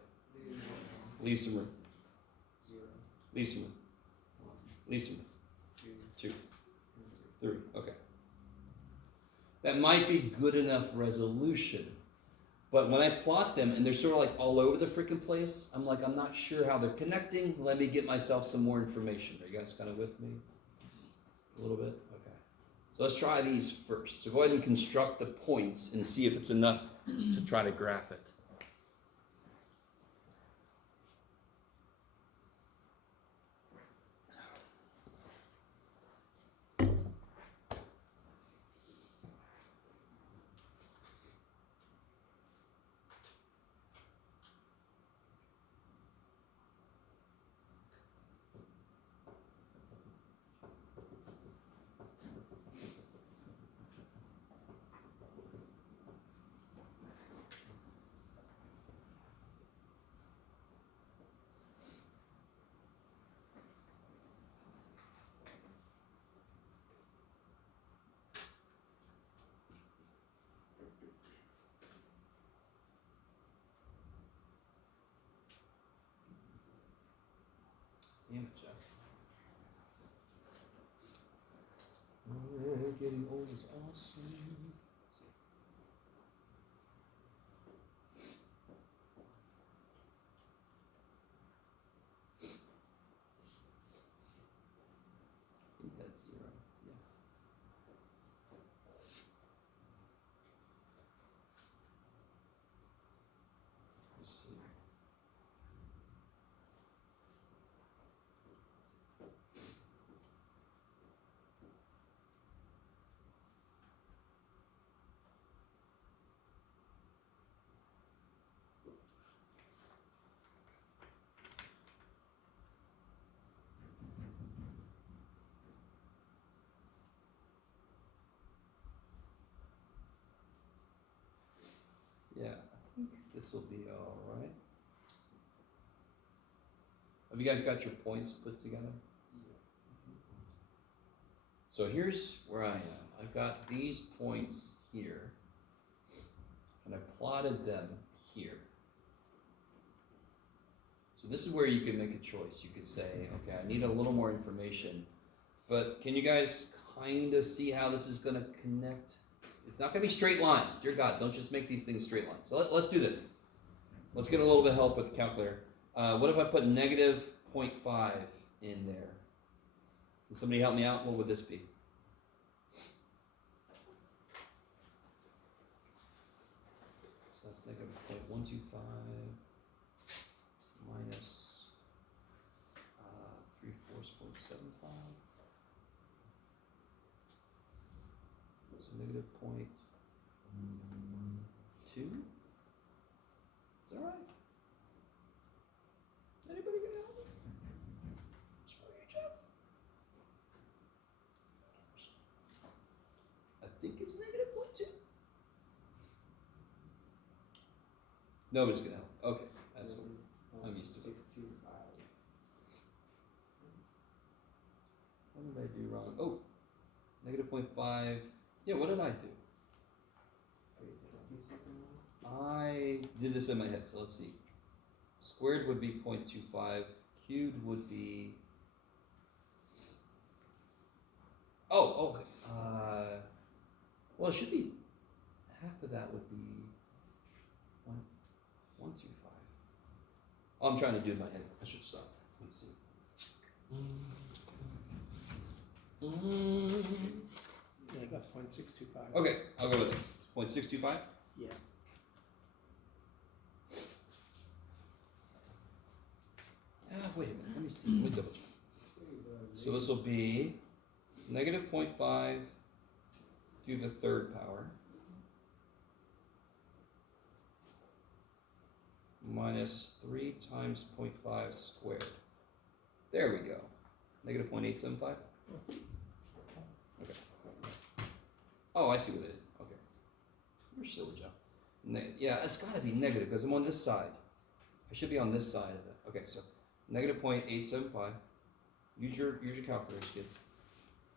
leave some room. 0, Leave some room. 1, Leave some room. 2, 2, 3. Okay. That might be good enough resolution. But when I plot them and they're sort of like all over the freaking place, I'm like, I'm not sure how they're connecting. Let me get myself some more information. Are you guys kind of with me? A little bit? Okay. So let's try these first. So go ahead and construct the points and see if it's enough to try to graph it. Damn it, Jeff. Getting old is awesome. Let's see. I think that's 0. Yeah. Let's see. Yeah, I think this will be all right. Have you guys got your points put together? So here's where I am. I've got these points here, and I plotted them here. So this is where you can make a choice. You could say, okay, I need a little more information, but can you guys kind of see how this is going to connect? It's not going to be straight lines. Dear God, don't just make these things straight lines. So let's do this. Let's get a little bit of help with the calculator. What if I put negative 0.5 in there? Can somebody help me out? What would this be? 125 minus 3/4.75. So negative 0.2. Is that right? Anybody gonna help me? Screw you, Jeff. I think it's negative 0.2. Nobody's gonna help. Okay, that's cool. I'm used to it. 625. What did I do wrong? Oh, negative 0.5. Yeah, what did I do? Wait, did I do something wrong? I did this in my head, so let's see. Squared would be 0.25. Cubed would be. Oh, okay. Well, it should be half of that would be 125. Oh, I'm trying to do it in my head. I should stop. Let's see. Yeah, I got 0.625. Okay, I'll go with it. 0.625. Yeah. Wait a minute. Let me see. Let me double check. So this will be negative 0.5 to the third power minus 3 times 0.5 squared. There we go. Negative 0.875. Okay. Oh, I see what it is. Okay. You're silly, Joe. Yeah, it's got to be negative because I'm on this side. I should be on this side of it. Okay, so negative 0.875. Use your calculators, kids.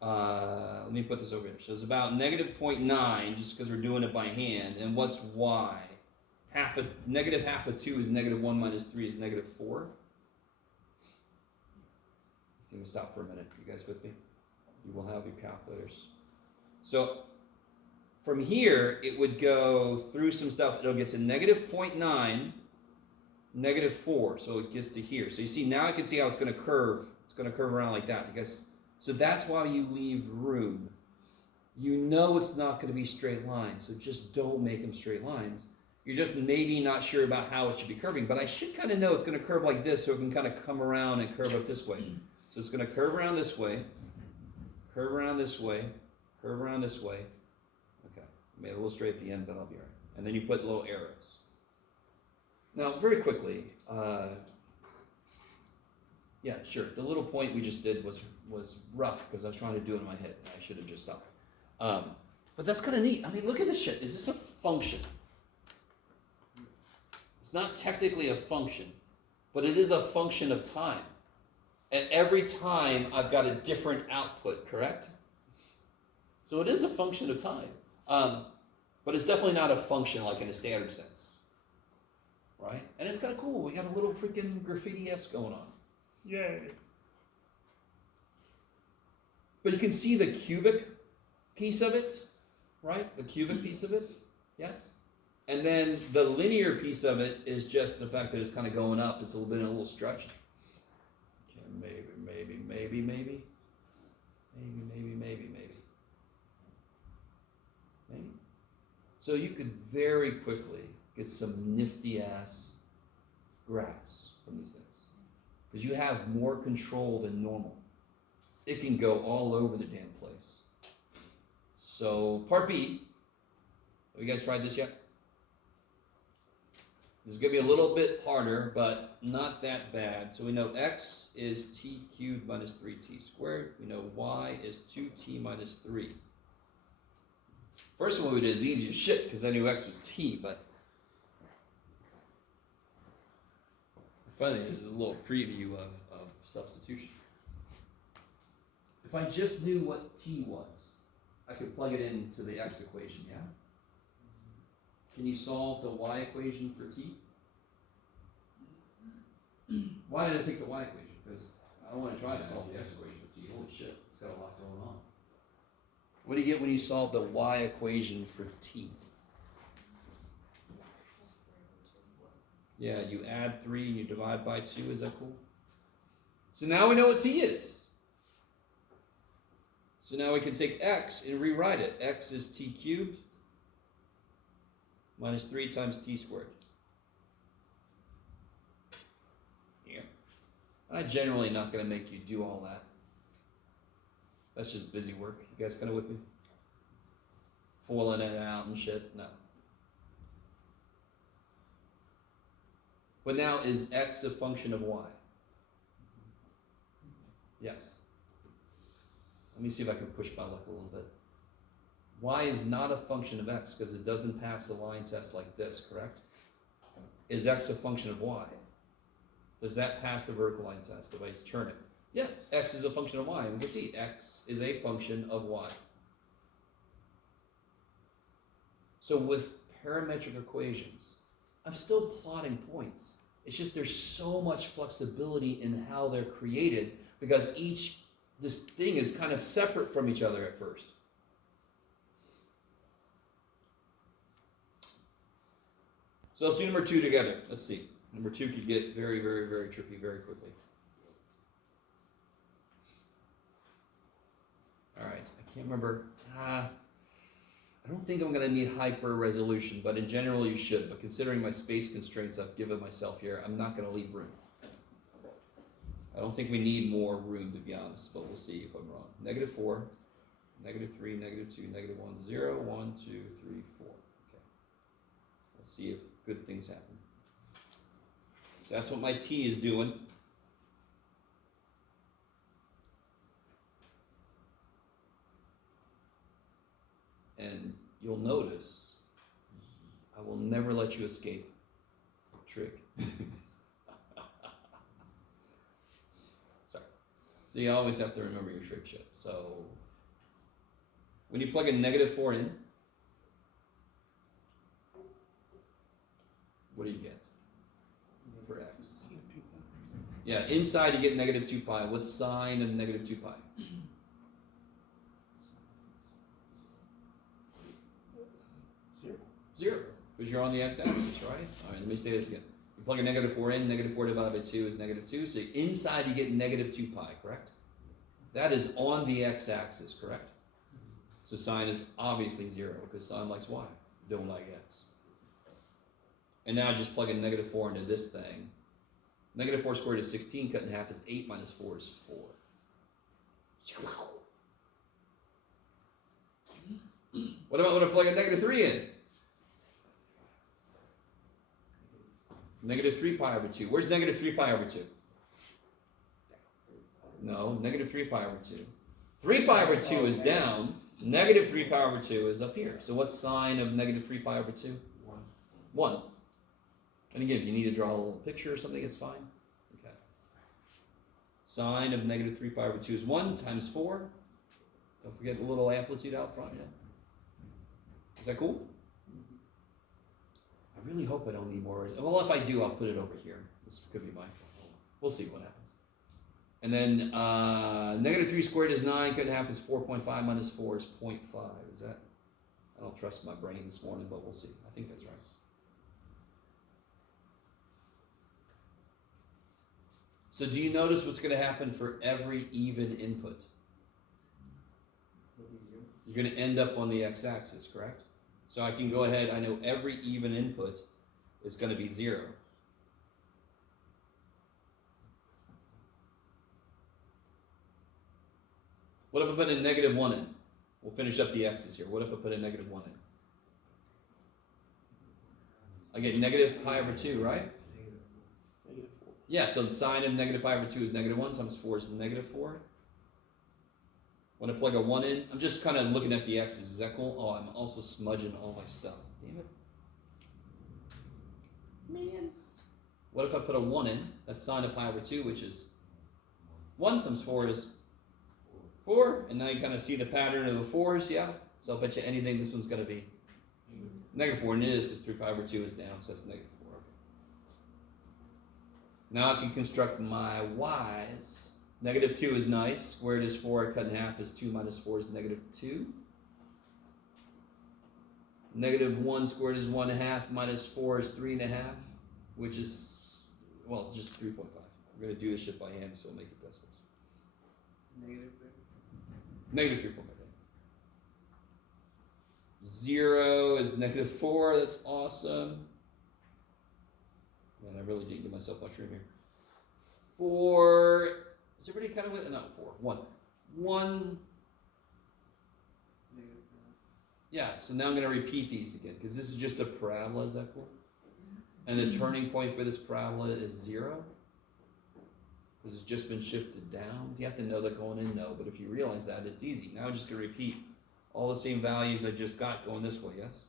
Let me put this over here. So it's about negative 0.9, just because we're doing it by hand. And what's y? Negative half of 2 is negative 1 minus 3 is negative 4. Let me stop for a minute. You guys with me? You will have your calculators. So from here, it would go through some stuff. It'll get to negative 0.9, negative 4. So it gets to here. So you see, now I can see how it's going to curve. It's going to curve around like that. You guys, so that's why you leave room. You know it's not going to be straight lines, so just don't make them straight lines. You're just maybe not sure about how it should be curving, but I should kind of know it's going to curve like this, so it can kind of come around and curve up this way. So it's going to curve around this way, curve around this way, curve around this way. Okay, made it a little straight at the end, but I'll be all right. And then you put little arrows. Now, very quickly, yeah, sure. The little point we just did was rough because I was trying to do it in my head. I should have just stopped. But that's kind of neat. I mean, look at this shit. Is this a function? It's not technically a function, but it is a function of time. And every time I've got a different output, correct? So it is a function of time. But it's definitely not a function like in a standard sense. Right? And it's kind of cool. We got a little freaking graffiti-esque going on. Yay. But you can see the cubic piece of it, right? The cubic piece of it, yes? And then the linear piece of it is just the fact that it's kind of going up. It's a little stretched. Okay, maybe. So you could very quickly get some nifty ass graphs from these things. Because you have more control than normal. It can go all over the damn place. So part B, have you guys tried this yet? This is going to be a little bit harder, but not that bad. So we know x is t cubed minus 3t squared. We know y is 2t minus 3. First one we did is easy as shit because I knew x was t, but funny, this is a little preview of substitution. If I just knew what t was, I could plug it into the x equation, yeah? Can you solve the y equation for t? Why did I pick the y equation? Because I don't want to try to solve the x equation for t. Holy shit, it's got a lot going on. What do you get when you solve the y equation for t? Yeah, you add 3 and you divide by 2. Is that cool? So now we know what t is. So now we can take x and rewrite it. X is t cubed minus 3 times t squared. And I generally not gonna make you do all that. That's just busy work. You guys kinda with me? Foiling it out and shit, no. But now, is x a function of y? Yes. Let me see if I can push my luck a little bit. Y is not a function of x because it doesn't pass the line test like this, correct? Is x a function of y? Does that pass the vertical line test if I turn it? Yeah, x is a function of y. And we can see x is a function of y. So with parametric equations, I'm still plotting points. It's just there's so much flexibility in how they're created because this thing is kind of separate from each other at first. So let's do number 2 together. Let's see. Number 2 could get very, very, very tricky very quickly. All right, I can't remember. I don't think I'm going to need hyper resolution, but in general you should. But considering my space constraints I've given myself here, I'm not going to leave room. I don't think we need more room, to be honest, but we'll see if I'm wrong. -4, -3, -2, -1, 0, 1, 2, 3, 4. Okay. Let's see if good things happen. So that's what my t is doing. And you'll notice, I will never let you escape trick. Sorry. So you always have to remember your trick shit. So when you plug a -4 in, what do you get for x? Yeah, inside you get -2 pi. What's sine of -2 pi? 0, because you're on the x-axis, right? All right, let me say this again. You plug a -4 in, -4 divided by 2 is -2, so inside you get -2 pi, correct? That is on the x-axis, correct? So sine is obviously 0, because sine likes y, don't like x. And now I just plug a -4 into this thing. -4 squared is 16, cut in half is 8, minus 4 is 4. What about when I plug a -3 in? -3 pi over 2. Where's -3 pi over 2? No, -3 pi over 2. 3 pi over 2 is down. -3 pi over 2 is up here. So what's sine of -3 pi over 2? 1. And again, if you need to draw a little picture or something, it's fine. Okay. Sine of -3 pi over 2 is 1 times 4. Don't forget the little amplitude out front. Yeah. Is that cool? I really hope I don't need more. Well, if I do, I'll put it over here. This could be my fault. We'll see what happens. And then -3 squared is 9, cut in half is 4.5, minus 4 is 0.5. Is that? I don't trust my brain this morning, but we'll see. I think that's right. So do you notice what's going to happen for every even input? You're going to end up on the x-axis, correct? So I can go ahead, I know every even input is going to be 0. What if I put a -1 in? We'll finish up the x's here. What if I put a -1 in? I get -pi over 2, right? -4. Yeah, so sine of -pi over 2 is -1 times 4 is -4. When I plug a 1 in, I'm just kind of looking at the x's. Is that cool? Oh, I'm also smudging all my stuff. Damn it. Man. What if I put a 1 in? That's sine of pi over 2, which is 1 times 4 is 4. And now you kind of see the pattern of the 4s, yeah? So I'll bet you anything this one's going to be -4, and it is because 3 pi over 2 is down, so that's -4. Okay. Now I can construct my y's. -2 is nice. Squared is 4. Cut in half is 2 minus 4 is -2. -1 squared is 1/2 minus 4 is 3.5, which is, well, just 3.5. We're going to do this shit by hand, so we'll make it decimals. -3.5. 0 is -4. That's awesome. Man, I really didn't give myself much room here. For, is everybody kind of with, no, 4, 1. 1, yeah, so now I'm going to repeat these again, because this is just a parabola, is that cool? And the turning point for this parabola is 0. Because it's just been shifted down. Do you have to know that going in? No, but if you realize that, it's easy. Now I'm just going to repeat all the same values I just got going this way, yes?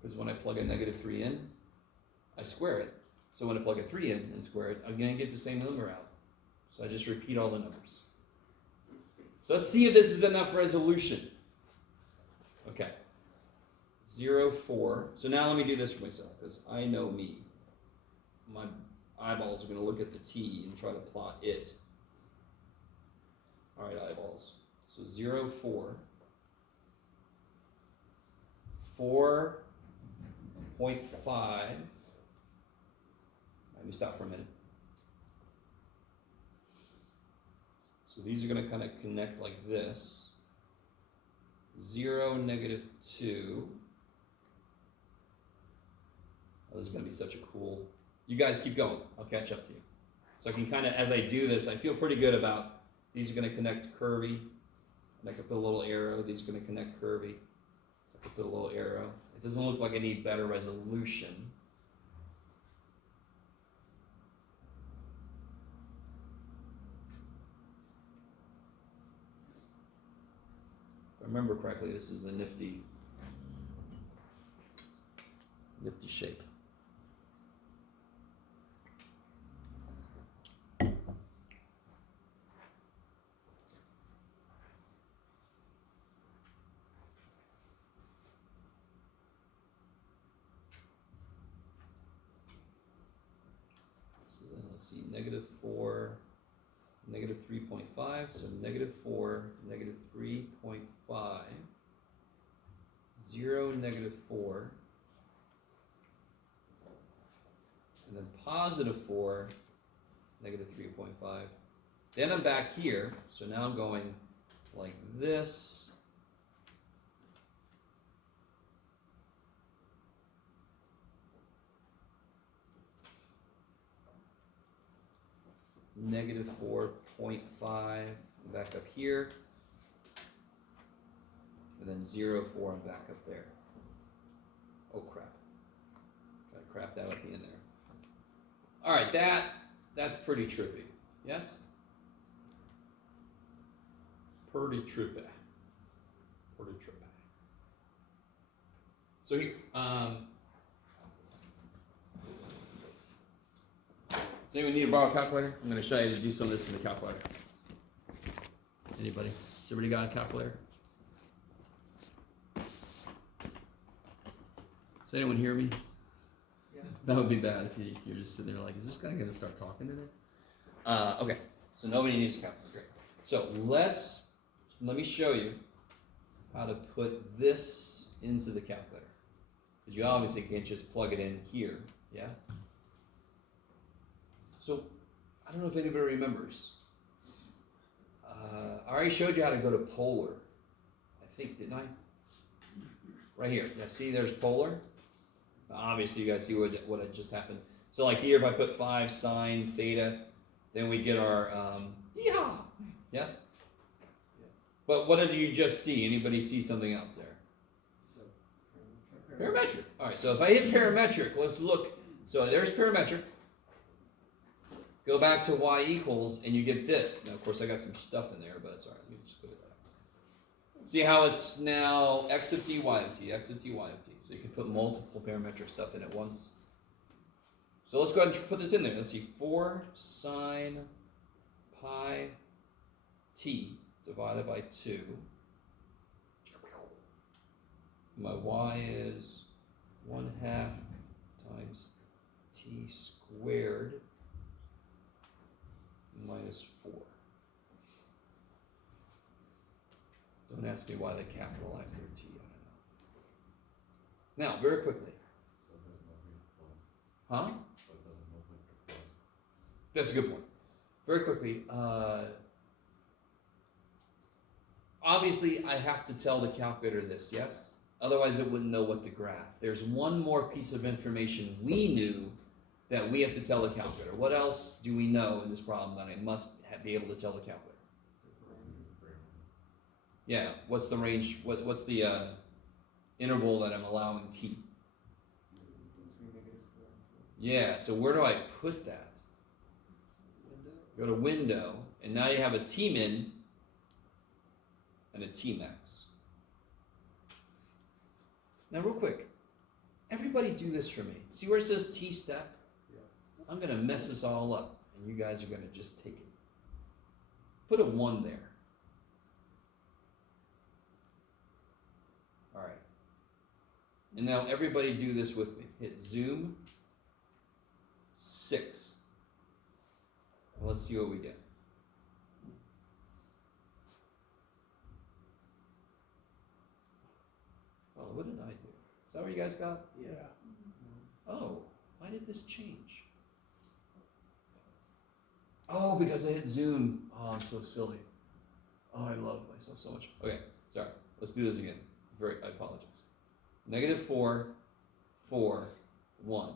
Because when I plug a -3 in, I square it. So when I plug a 3 in and square it, I'm going to get the same number out. So I just repeat all the numbers. So let's see if this is enough resolution. Okay. 0, 4. So now let me do this for myself, because I know me. My eyeballs are going to look at the t and try to plot it. All right, eyeballs. So 0, 4. 4.5. Let me stop for a minute. So these are going to kind of connect like this. 0, -2. Oh, this is going to be such a cool... You guys keep going. I'll catch up to you. So I can kind of, as I do this, I feel pretty good about these are going to connect curvy. I can put a little arrow. These are going to connect curvy. So I can put a little arrow. It doesn't look like I need better resolution. If I remember correctly, this is a nifty shape. Let's see, -4, -3.5, so -4, -3.5, 0, -4, and then +4, -3.5. Then I'm back here, so now I'm going like this. -4.5, back up here, and then 0, 4, and back up there. Oh crap! Gotta crap that at the end there. All right, that's pretty trippy. Yes. Pretty trippy. Pretty trippy. So he Does anyone need to borrow a calculator? I'm going to show you how to do some of this in the calculator. Anybody? Has everybody got a calculator? Does anyone hear me? Yeah. That would be bad if you're just sitting there like, is this guy going to start talking today? Okay, so nobody needs a calculator. Great. So let me show you how to put this into the calculator. Because you obviously can't just plug it in here, yeah? So, I don't know if anybody remembers. I already showed you how to go to polar. I think, didn't I? Right here. Yeah, see, there's polar. Obviously, you guys see what had just happened. So, like here, if I put 5 sine theta, then we get our, yeehaw! Yes? But what did you just see? Anybody see something else there? Parametric. All right, so if I hit parametric, let's look. So, there's parametric. Go back to y equals, and you get this. Now, of course, I got some stuff in there, but it's all right. Let me just go to that. See how it's now x of t, y of t, x of t, y of t. So you can put multiple parametric stuff in at once. So let's go ahead and put this in there. Let's see, 4 sine pi t divided by 2. My y is 1/2 times t squared minus 4. Don't ask me why they capitalized their t, I don't know. Now, very quickly. Huh? That's a good point. Very quickly, obviously I have to tell the calculator this, yes? Otherwise, it wouldn't know what to graph. There's one more piece of information we knew that we have to tell the calculator. What else do we know in this problem that I must be able to tell the calculator? Yeah, what's the range, what's the interval that I'm allowing t? Between -4 and 4. Yeah, so where do I put that? Window. Go to window, and now you have a t-min and a t-max. Now real quick, everybody do this for me. See where it says t-step? Yeah. I'm gonna mess this all up, and you guys are gonna just take it. Put a 1 there. All right. And now everybody do this with me. Hit zoom 6. And let's see what we get. Oh, what did I do? Is that what you guys got? Yeah. Oh, why did this change? Oh, because I hit zoom. Oh, I'm so silly. Oh, I love myself so much. Okay, sorry. Let's do this again. I apologize. -4, 4, 1.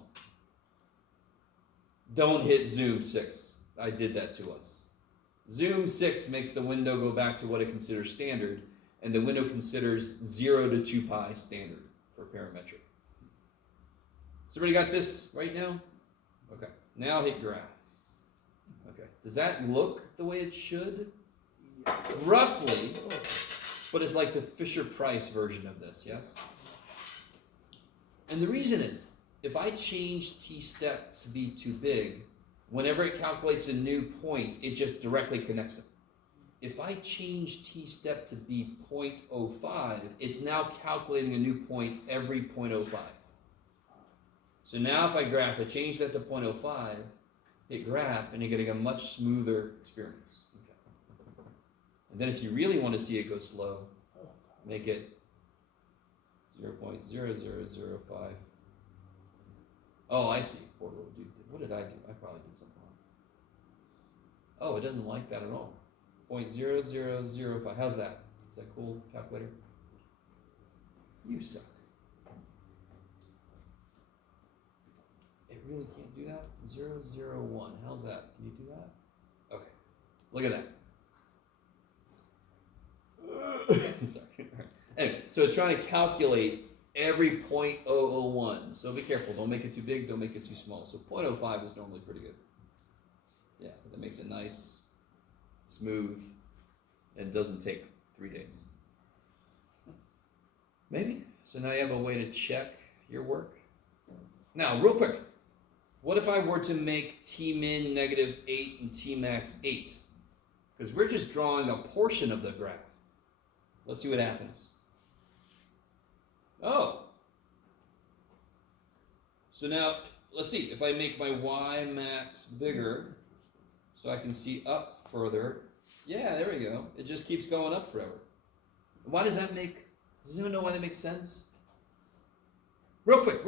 Don't hit zoom 6. I did that to us. Zoom 6 makes the window go back to what it considers standard, and the window considers 0 to 2 pi standard for parametric. So everybody got this right now? Okay, now hit graph. Okay, does that look the way it should? Yeah. Roughly, but it's like the Fisher-Price version of this, yes? And the reason is, if I change t-step to be too big, whenever it calculates a new point, it just directly connects it. If I change t-step to be 0.05, it's now calculating a new point every 0.05. So now if I graph, I change that to 0.05, hit graph, and you're getting a much smoother experience. Okay. And then if you really want to see it go slow, make it 0.0005. Oh, I see. Poor little dude. What did I do? I probably did something wrong. Oh, it doesn't like that at all. 0.0005. How's that? Is that cool, calculator? You suck. It really can't do that? 001. How's that? Can you do that? Okay. Look at that. Sorry. All right. Anyway, so it's trying to calculate every 0.001. So be careful. Don't make it too big. Don't make it too small. So 0.05 is normally pretty good. Yeah, that makes it nice, smooth, and doesn't take 3 days. Maybe. So now you have a way to check your work. Now, real quick, what if I were to make T-min -8 and T-max 8? Because we're just drawing a portion of the graph. Let's see what happens. Oh. So now, let's see. If I make my Y max bigger, so I can see up further. Yeah, there we go. It just keeps going up forever. Why does that make, does anyone know why that makes sense? Real quick.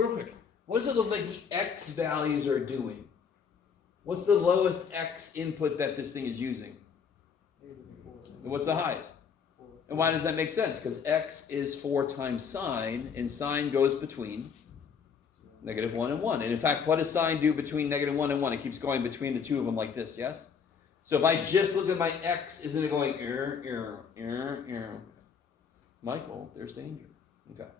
What does it look like the X values are doing? What's the lowest X input that this thing is using? And what's the highest? And why does that make sense? Because X is 4 times sine, and sine goes between -1 and 1. And in fact, what does sine do between -1 and 1? It keeps going between the two of them like this, yes? So if I just look at my X, isn't it going Michael, there's danger. Okay.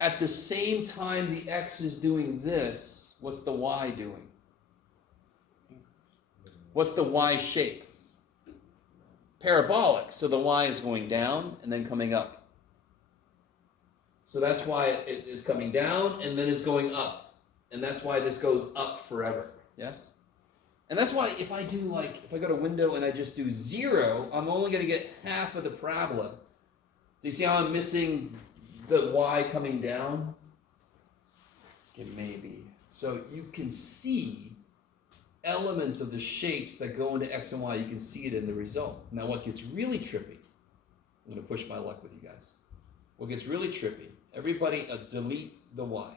At the same time the X is doing this, what's the Y doing? What's the Y shape? Parabolic. So the Y is going down and then coming up. So that's why it's coming down and then it's going up. And that's why this goes up forever. Yes? And that's why if I go to window and I just do 0, I'm only going to get half of the parabola. Do you see how I'm missing the Y coming down? Okay, maybe. So you can see elements of the shapes that go into X and Y. You can see it in the result. Now what gets really trippy, I'm going to push my luck with you guys. What gets really trippy, everybody delete the Y.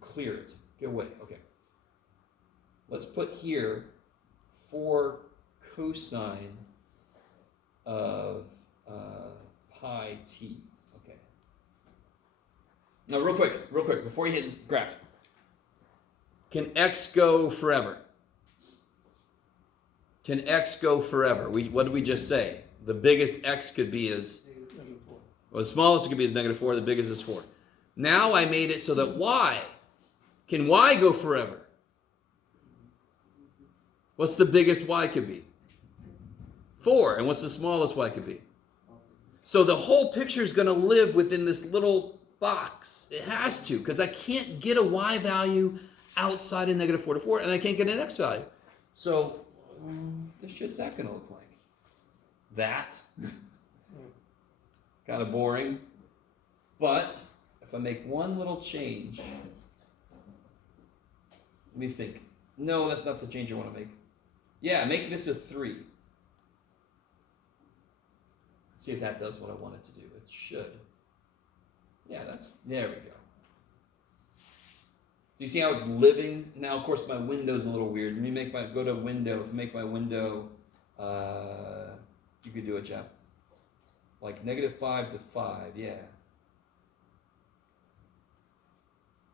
Clear it. Get away. Okay. Let's put here 4 cosine of pi t. Okay. Now, real quick, before he hits graph. Can x go forever? Can x go forever? What did we just say? The biggest x could be is, -4. well, the smallest it could be is -4, the biggest is 4. Now I made it so that y, can y go forever? What's the biggest y could be? 4. And what's the smallest y could be? So the whole picture is going to live within this little box. It has to, because I can't get a y value outside of -4 to 4, and I can't get an x value. So, this shit's that going to look like? That. Kind of boring. But, if I make one little change, let me think. No, that's not the change I want to make. Yeah, make this a 3. See if that does what I want it to do. It should. Yeah, there we go. Do you see how it's living? Now, of course, my window's a little weird. Let me go to window, make my window, you could do it, Jeff. Like -5 to 5, yeah.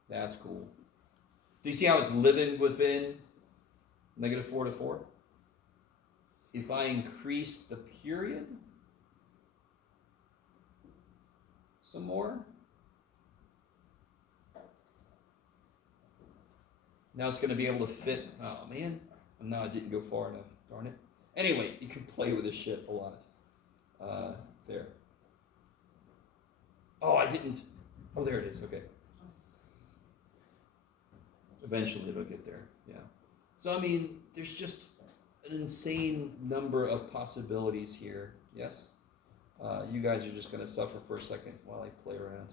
That's cool. Do you see how it's living within -4 to 4? If I increase the period some more, now it's going to be able to fit. Oh man, no, I didn't go far enough. Darn it. Anyway, you can play with this shit a lot. There. Oh, I didn't. Oh, there it is. Okay. Eventually it'll get there. Yeah. So I mean, there's just an insane number of possibilities here. Yes. You guys are just going to suffer for a second while I play around.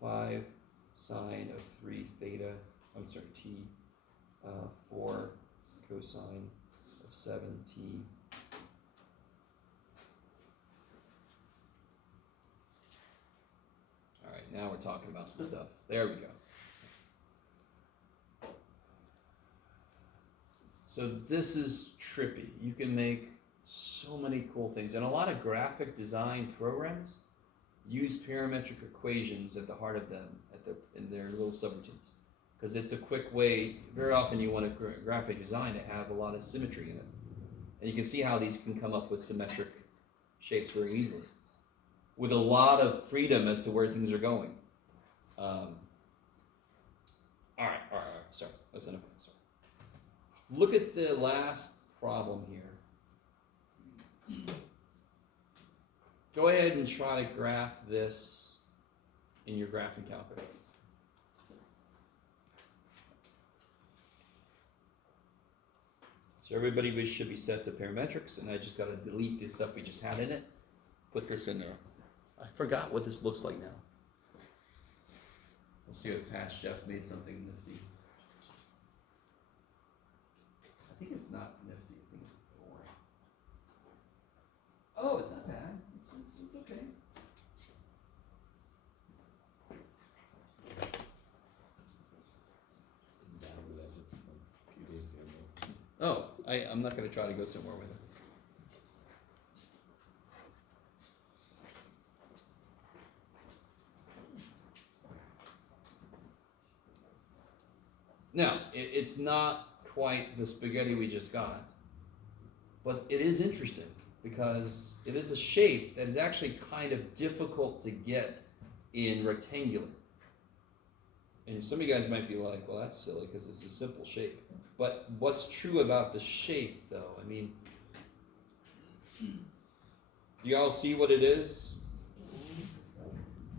5 sine of 3 theta. I'm sorry, t. 4 cosine of 7t. All right, now we're talking about some stuff. There we go. So this is trippy. You can make so many cool things. And a lot of graphic design programs use parametric equations at the heart of them, in their little subroutines. Because it's a quick way, very often you want a graphic design to have a lot of symmetry in it. And you can see how these can come up with symmetric shapes very easily, with a lot of freedom as to where things are going. All right, sorry, that's enough. Sorry. Look at the last problem here. Go ahead and try to graph this in your graphing calculator. So everybody should be set to parametrics, and I just got to delete the stuff we just had in it. Put this in there. I forgot what this looks like now. We'll see if past Jeff made something nifty. I think it's not nifty. I think it's boring. Oh, it's not bad. It's okay. Oh, I'm not going to try to go somewhere with it. Now, it's not quite the spaghetti we just got, but it is interesting because it is a shape that is actually kind of difficult to get in rectangular. And some of you guys might be like, well, that's silly because it's a simple shape. But what's true about the shape, though? I mean, do you all see what it is?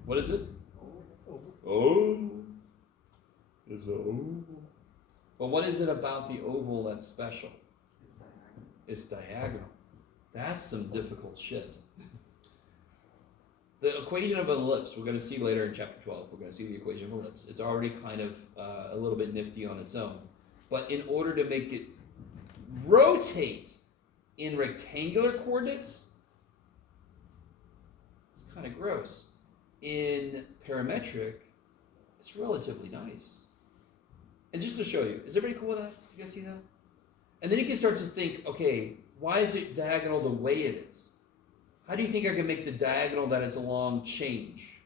What is it? Oh. It's an oval. But what is it about the oval that's special? It's diagonal. It's diagonal. That's some difficult shit. The equation of an ellipse, we're going to see later in chapter 12. We're going to see the equation of an ellipse. It's already kind of a little bit nifty on its own. But in order to make it rotate in rectangular coordinates, it's kind of gross. In parametric, it's relatively nice. And just to show you, is everybody cool with that? You guys see that? And then you can start to think, okay, why is it diagonal the way it is? How do you think I can make the diagonal that it's along change?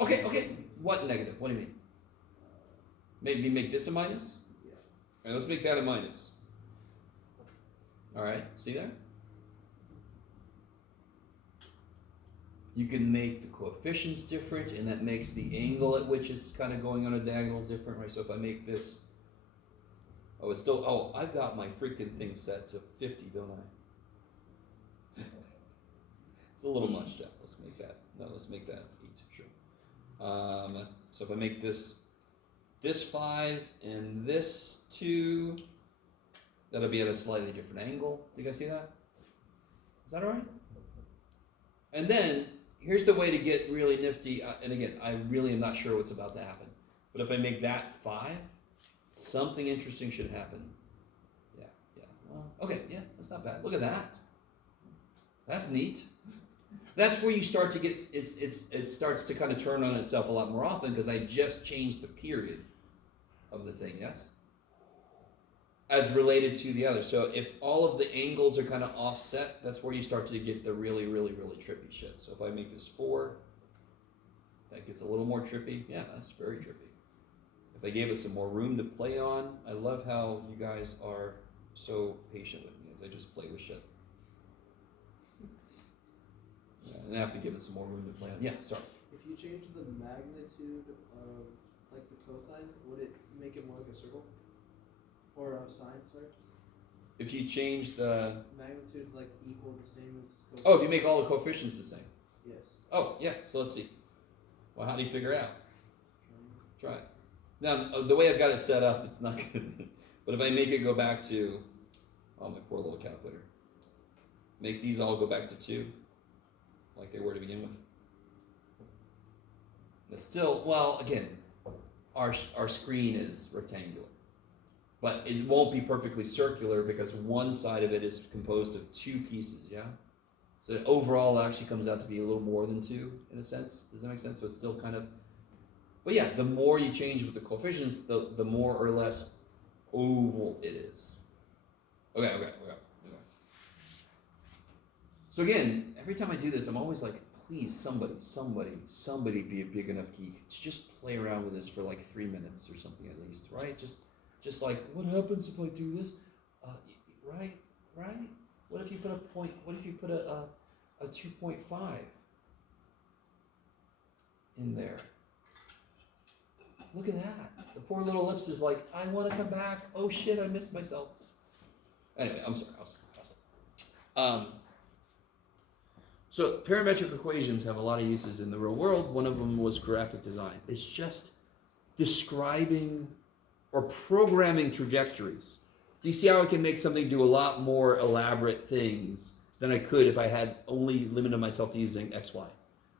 Okay, what negative? What do you mean? Maybe make this a minus? Yeah. Alright, let's make that a minus. Alright, see that? You can make the coefficients different, and that makes the angle at which it's kind of going on a diagonal different, right? So if I make this, oh, it's still, oh, I've got my freaking thing set to 50, don't I? It's a little much, Jeff. Let's make that, no, let's make that 8, sure. So if I make this 5 and this 2, that'll be at a slightly different angle. You guys see that? Is that all right? And then, here's the way to get really nifty, and again, I really am not sure what's about to happen. But if I make that 5, something interesting should happen. Yeah. Well, okay, yeah, that's not bad. Look at that. That's neat. That's where you start to get, it starts to kind of turn on itself a lot more often because I just changed the period of the thing, yes? As related to the other. So if all of the angles are kind of offset, that's where you start to get the really, really, really trippy shit. So if I make this 4, that gets a little more trippy. Yeah, that's very trippy. If I gave it some more room to play on, I love how you guys are so patient with me as I just play with shit. Yeah, and I have to give it some more room to play on. Yeah, sorry. If you change the magnitude of like the cosine, would it make it more like a circle? Or a sine, sorry? If you change the Magnitude like equal the same as cosine? oh, if you make all the coefficients the same. Yes. Oh, yeah, so let's see. Well, how do you figure it out? Try it. Now, the way I've got it set up, it's not good. But if I make it go back to, oh, my poor little calculator. Make these all go back to 2, like they were to begin with. It's still, well, again, our screen is rectangular. But it won't be perfectly circular because one side of it is composed of 2 pieces, yeah? So overall, it actually comes out to be a little more than 2, in a sense. Does that make sense? So it's still kind of, but yeah, the more you change with the coefficients, the more or less oval it is. Okay. So again, every time I do this, I'm always like, please, somebody be a big enough geek to just play around with this for like 3 minutes or something at least, right? Just like, what happens if I do this? Right? What if you put a point, what if you put a 2.5 in there? Look at that. The poor little ellipse is like, I want to come back. Oh shit, I missed myself. Anyway, I'm sorry. I'll stop. So parametric equations have a lot of uses in the real world. One of them was graphic design. It's just describing or programming trajectories. Do you see how I can make something do a lot more elaborate things than I could if I had only limited myself to using X, Y?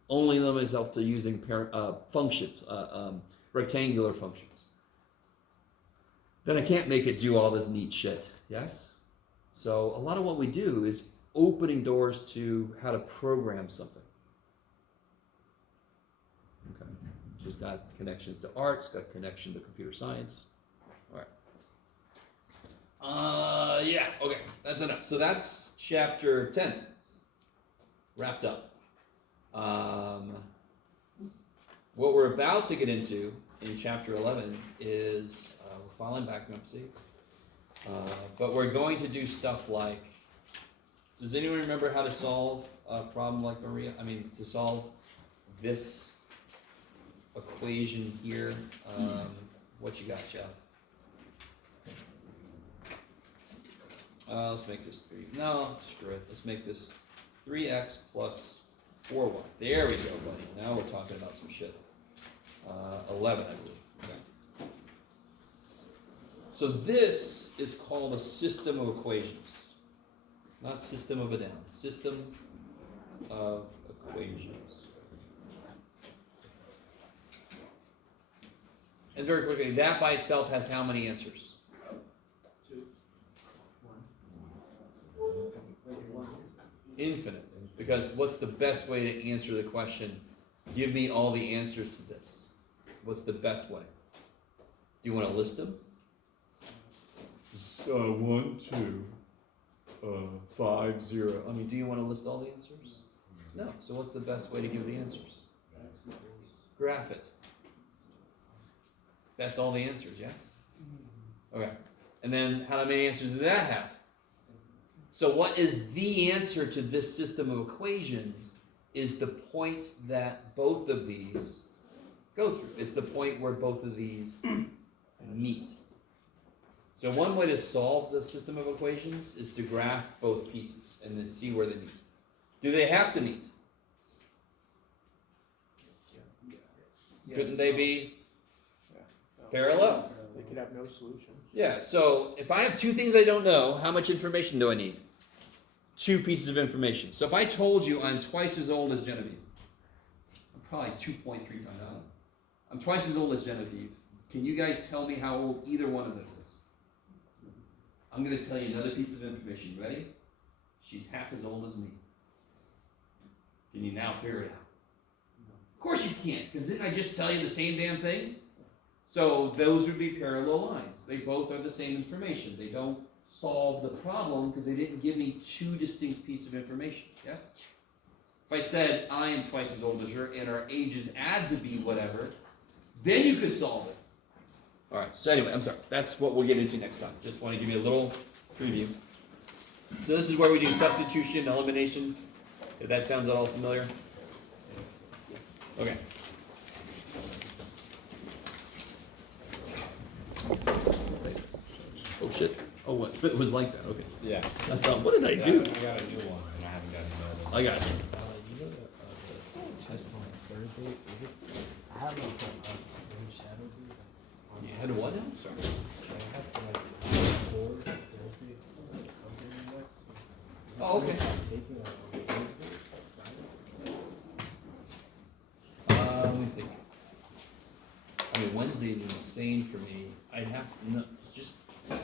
Only limited myself to using functions, rectangular functions. Then I can't make it do all this neat shit, yes? So a lot of what we do is opening doors to how to program something. Okay. Just got connections to arts, got connection to computer science. All right. Yeah, okay, that's enough. So that's chapter 10, wrapped up. What we're about to get into in chapter 11 is, we're filing back up, see? But we're going to do stuff like, does anyone remember how to solve a problem like Maria? I mean, to solve this equation here. What you got, Jeff? Let's make this 3. No, screw it. Let's make this 3x plus 4y. There we go, buddy. Now we're talking about some shit. 11, I believe. Okay. So this is called a system of equations. Not system of a down. System of equations. And very quickly, that by itself has how many answers? 2. 1. Wait, 1. Infinite. Because what's the best way to answer the question, give me all the answers to this? What's the best way? Do you want to list them? 1, 2, 5, 0. I mean, do you want to list all the answers? No. So what's the best way to give the answers? graph it. That's all the answers, yes? Okay. And then how many answers does that have? So what is the answer to this system of equations is the point that both of these go through. It's the point where both of these meet. So one way to solve the system of equations is to graph both pieces and then see where they meet. Do they have to meet? Couldn't they be parallel? They could have no solution. Yeah, so if I have two things I don't know, how much information do I need? Two pieces of information. So if I told you I'm twice as old as Genevieve, I'm probably 2.35 now. I'm twice as old as Genevieve. Can you guys tell me how old either one of us is? I'm going to tell you another piece of information. You ready? She's half as old as me. Can you now figure it out? Of course you can't, because didn't I just tell you the same damn thing? So those would be parallel lines. They both are the same information. They don't solve the problem because they didn't give me two distinct pieces of information. Yes? If I said I am twice as old as her and our ages add to be whatever, then you could solve it. All right. So anyway, I'm sorry. That's what we'll get into next time. Just want to give you a little preview. So this is where we do substitution, elimination. If that sounds at all familiar. Okay. Oh shit. Oh what? It was like that. Okay. Yeah. I thought, what did I do? I got a new one, and I haven't gotten another one. I got you. You know the test on Thursday, is it? I have like a shadow group. You had what now? Sorry. I have to like record Thursday, company next. Oh, okay. Taking like on Wednesday or Friday. Let me think. I mean, Wednesday is insane for me. I'd have no, just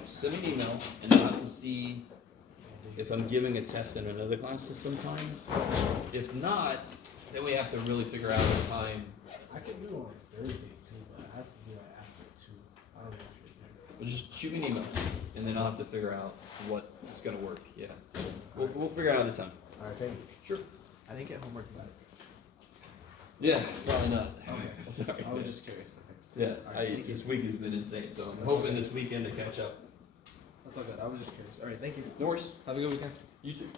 send me an email and I'll have to see if I'm giving a test in another class at some time. If not, then we have to really figure out a time. I can do it on Thursday too, but it has to be like after 2. I don't know if you're there. But just shoot me an email and then I'll have to figure out what's gonna work. Yeah, we'll figure out another time. Alright, thank you. Sure. I didn't get homework back. Yeah, probably not. Okay. Sorry. I was just curious. Yeah, this week has been insane, so I'm hoping this weekend to catch up. That's all good. I was just curious. Alright, thank you. No worries. Have a good weekend. You too.